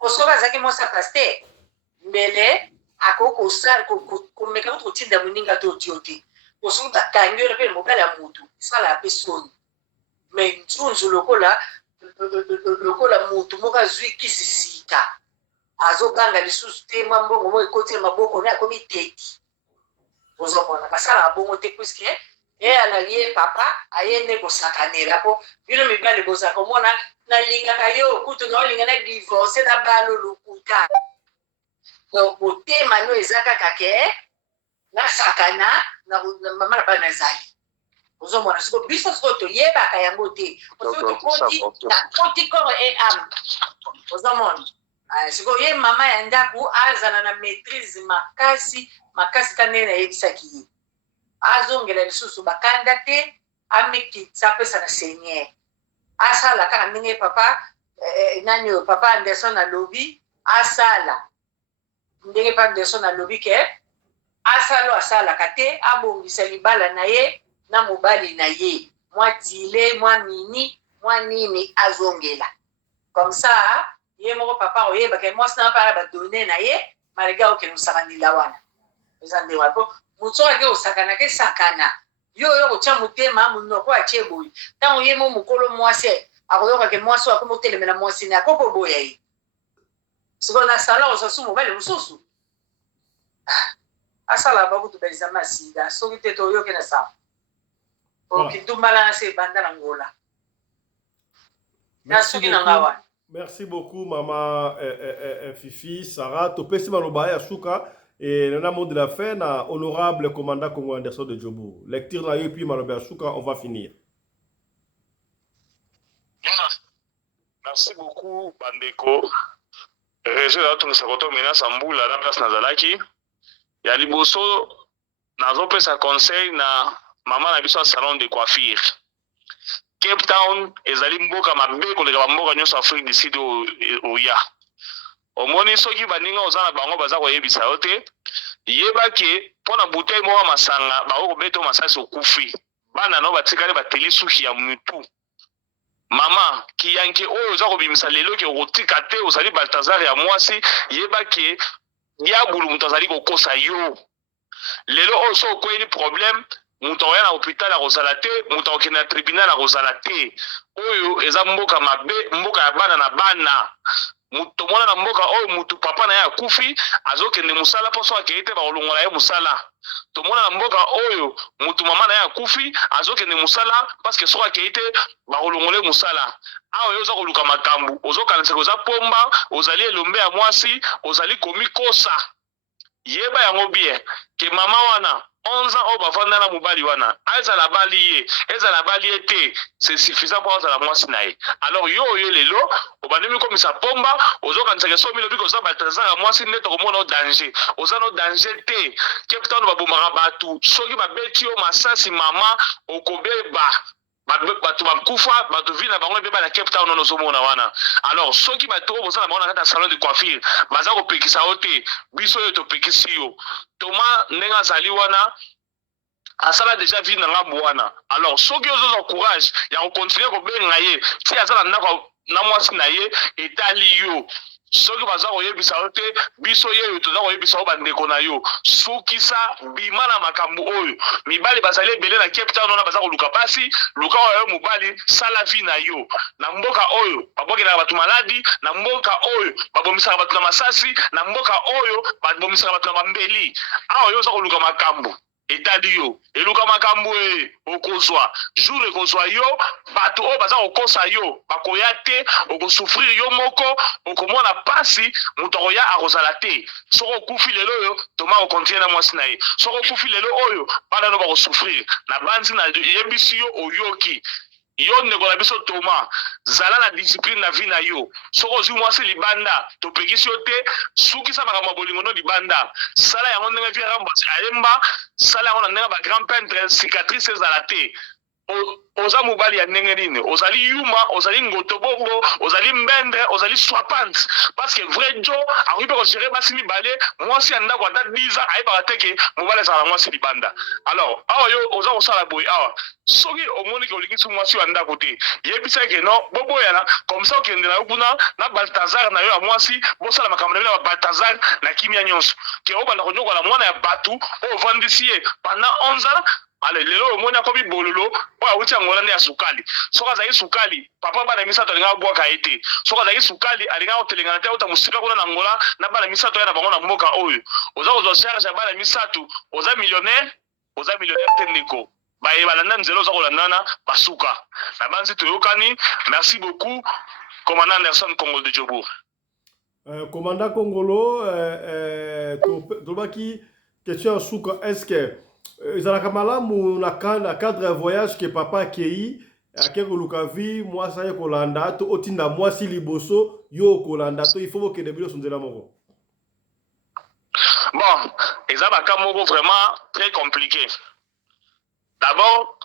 osoba zaki mo sa pasteur mbele akoko sar ko meka ko tinda muninga to tiote osoba kangere pe mobala mutu sala pesoni mais nzunzu lokola mutu moka zwi kisisika azoganga lisusu te mbongo mo ekoti maboko na komi teki ozomona basala bongo te puisque analie papa ayene kosakanela po bino mibali bozaka mona nalingaka yo kutu na olinga na divorce na balo lokuta donc motema no eza kaka ke nasakana na mama na bana zali uzomona siko biso siko toyebaka yango te tokoti koro e ame uzomona siko ye mama ya ndaku azala na maîtrise makasi kanene nayebisaki ye azongela lisusu bakanda te amikitisa apesa na seigneur asala kaka ndenge papa nani oyo papa Anderson alobi asala ndenge papa Anderson alobi ke asalaka te abongisa libala na ye na mobali na ye mwa tile mwa mini mwa nini azongela comme ça ye moko papa oyebaka mwasi na pala badone na ye malega okende osakandila wana eza nde wapo mutu ake osakana ke sakana yo kotya motema monoko atie boye ntango ye mo mokolo mwasi akoyokake mwasi oyo akomotelemela mwasi ne akokoboya ye siko na sala osasu mobali mosusu asala bakutu baizama sida soki te toyoke na sama okitumbala na se banda na ngola na soki na nga wana. Merci beaucoup, Maman Fifi, Sarah. Topesi maloba ya suka Et le mot de la fin, na honorable commandant Congo Anderson de Djobo. Lecture là, et puis Malobé Souka, on va finir. Merci beaucoup, Bandeko. Réseau là, tout ça, mena Samboula, la place Nazalaki. Ya liboso, nazo pesa conseil na maman na biso salon de coiffure. Cape Town, ezali mboka mabe koleka mboka nyonso Afrique du Sud oya. Omoni soki baninga ozana bango baza koyebisa yo te. Yeba ke pona bouteille moko masanga bako kobeto masasi okufi. Bana no batikali bateli suki ya mutu. Mama kiyanke oyo oza kobimisa lelo ke okotika te ozali Balthazar ya mwasi yeba ke ya bulu mutu azali kokosa yo. Lelo oyo so okweli problème mutu oya na hôpital ya kozala te mutu okende na tribunal ya kozala te. Oyo eza mboka mabe mboka ya bana na bana. Mutu mwana na mboka oyo mutu papa na ya kufi azokende musala poso akete ba olongola ye musala. To mwana na mboka oyo mutu mama na ya kufi azokende musala parce que soka akete ba olongole musala. Awo yo za koluka makambu ozokanisa koza pomba ozali elombe ya mwasi ozali komi kosa. Yeba yango bien ke mama wana 11 ans au bavanda na mobali wana ezala bali ye ezala bali ete c'est suffisant pour ezala mwasi na ye. Alors yo lelo obandimi komisa pomba ozokanisa ke so milo biko za Balthazar mwasi neto komona danger ozana danger te Cape Town babomaka batu soki babeti yo masasi mama okobeba batu bakufa batu vina bango beba na Cape Town ozomona wana. Alors soki batu bozana bango na kata salon de coiffure baza kopekisa yo te biso yo topekisi yo. Thomas nenga zali wana asala déjà vie na ngambo wana. Alors soki ozo courage ya continuer ko benga ye ti azala ndako na mwasi na ye etali yo. Soki baza koyebisa yo te biso ye toza koyebisa yo bandeko na yo sukisa bima na makambo oyo mibali bazali ebele na Cape Town wana baza koluka pasi luka oyo mobali sala vie na yo na mboka oyo babokela batu maladi na mboka oyo babomisaka batu na masasi na mboka oyo babomisaka batu na bambeli awo yo za koluka makambo etali yo eluka makambo okozwa jour ekozwa yo bato oyo baza kokosa yo bakoya te okosouffrir yo moko okomona pasi mutu akoya akozala te soko okufi lelo oyo toma okontinue na mwasi na ye soko okufi lelo oyo bana no bakosouffrir na banzi na yebisi yo oyoki yo ndeko na biso Thomas zala na discipline na vie na yo soko ozwi mwasi libanda topekisi yo te sukisa makambo ya bolingo no libanda sala yango ndenge vie rambasi ayemba sala yango na ndenge ba grand peintre cicatrice ezala te oza mobali ya ndenge nini ozali yuma ozali ngotobongo ozali mbendre ozali swapante parce que vrai jo akoki mpe kogere basi mibale mwasi ya ndako ata 10 ans ayebaka te ke mobali ezala na mwasi libanda. Alors awa yo oza kosala boye awa soki omoni ke olingisi mwasi ya ndako te yebisa ke no boboyana comme ça okende na yo kuna na Balthazar na yo ya mwasi bosala makambo na bino ya Balthazar na kimia nyonso ke obanda konyokola mwana ya batu oyo ovandisi ye pendant 11 ans. Ale lelo omoni akomi bololo oyo awuti yangola nde ya sukali soki azali sukali papa bana misato alinga abwaka ye te soki azali sukali alinga kotelengana te auta mosika kuna na ngola na bana misato ya na bango na mboka oyo oza kozwa charge ya bana misato oza millionnaire te ndeko balanda nzela oza kolandana basuka na banzi toyokani. Merci beaucoup commandant Anderson Congo de Djobo. Commandant Congolo tobaki question ya suka est-ce que ezalaka malamu na cadre ya voyage ke papa akei ake koluka vi mwasi aye kolanda to otinda mwasi liboso yo kolanda to il faut bokende biloso nzela moko? Bon, eza baka moko vraiment très compliqué. D'abord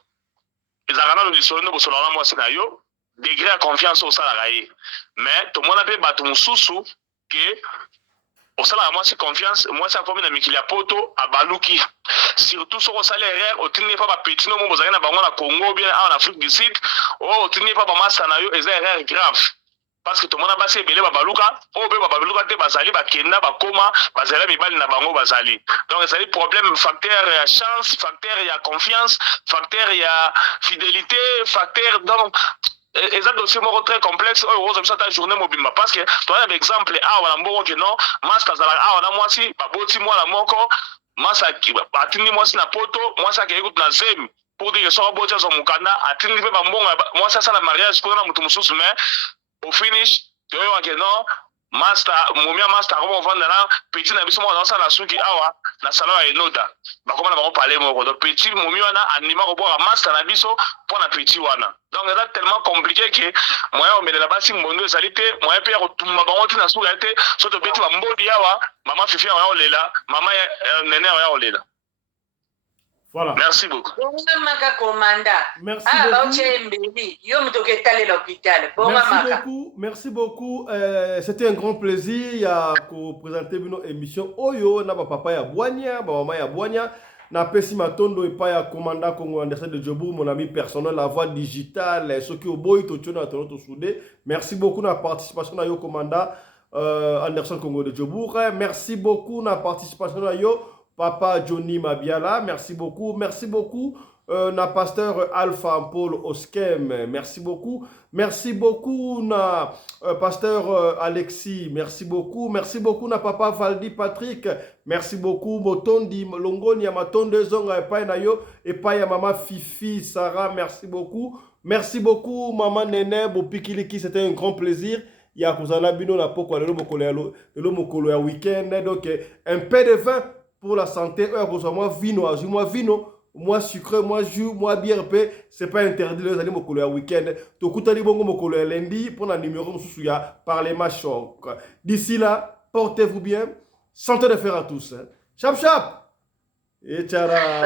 ezalaka nano lisolo nde bosolana mwasi na yo degré ya confiance osalaka ye mais tomona mpe bato mosusu ke osala mwasi confiance mwasi akomi na mikili ya poto abaluki surtout soko osala erreur otindi pa bapeti no mo bozalaki na bango na Congo bien awa na Afrique du Sud oyo otindi pa bamasa na yo eza erreur grave parce que tomona basi ebele babaluka oyo mpe babaluka te bazali bakenda bakoma bazali mibali na bango bazali donc ezali problème facteur ya chance facteur ya confiance facteur ya fidélité facteur donc eza dossier moko très complexe oyo oza biso ata journée mobimba parce que toza na exemple awa na mbongo ke non masi azalaka awa na mwasi baboti mwana moko masi atindi mwasi na poto mwasi akei kutu na zemi pour dire soki aboti azwa mokanda atindi mpe bambongo mwasi asala mariage kuna na moto mosusu mais au finish toyoka ke non master momia master ko vanda na petit na biso mo na sala suki awa na sala ya enoda bakoma na bango parler moko donc petit momia wana anima ko boka master na biso pour na petit wana donc c'est tellement compliqué que moya o melela basi mbondo ezalité moya pe ya ko tumba bango tina suka te soto petit ba mbodi awa mama fifi ya olela mama nene ya olela. Voilà. Merci beaucoup. Merci beaucoup. Merci beaucoup. C'était un grand plaisir de présenter une émission. Oyo na papa ya Boigna, maman ya Boigna. Na pesi matondo et pas ya commandant Congo Anderson de Djobour, mon ami personnel, la voix digitale, ce qui au boy to tuna to soudé. Merci beaucoup na participation na yo commandant Anderson Congo de Djobour. Merci beaucoup na participation na yo Papa Johnny Mabiala, merci beaucoup. Merci beaucoup, na pasteur Alpha Paul Oskem, merci beaucoup. Merci beaucoup, na pasteur Alexis, merci beaucoup. Merci beaucoup, na papa Valdi Patrick, merci beaucoup. Motondi, Longoni, Matonde, Zonga, Epai na yo, Epai ya Mama Fifi, Sarah, merci beaucoup. Merci beaucoup, Maman Nene, Bopikiliki, c'était un grand plaisir. Il y a Kouzana Bino, la Poko, le Mokolo ya week-end, donc un peu de vin. Pour la santé, moi vino, moi sucré, moi jus, moi bière, c'est pas interdit les animaux au week-end. Tu écoutes les bons mots lundi pour la numéro par les machins. D'ici là, portez-vous bien, santé de fer à tous. Chap chap et tchara.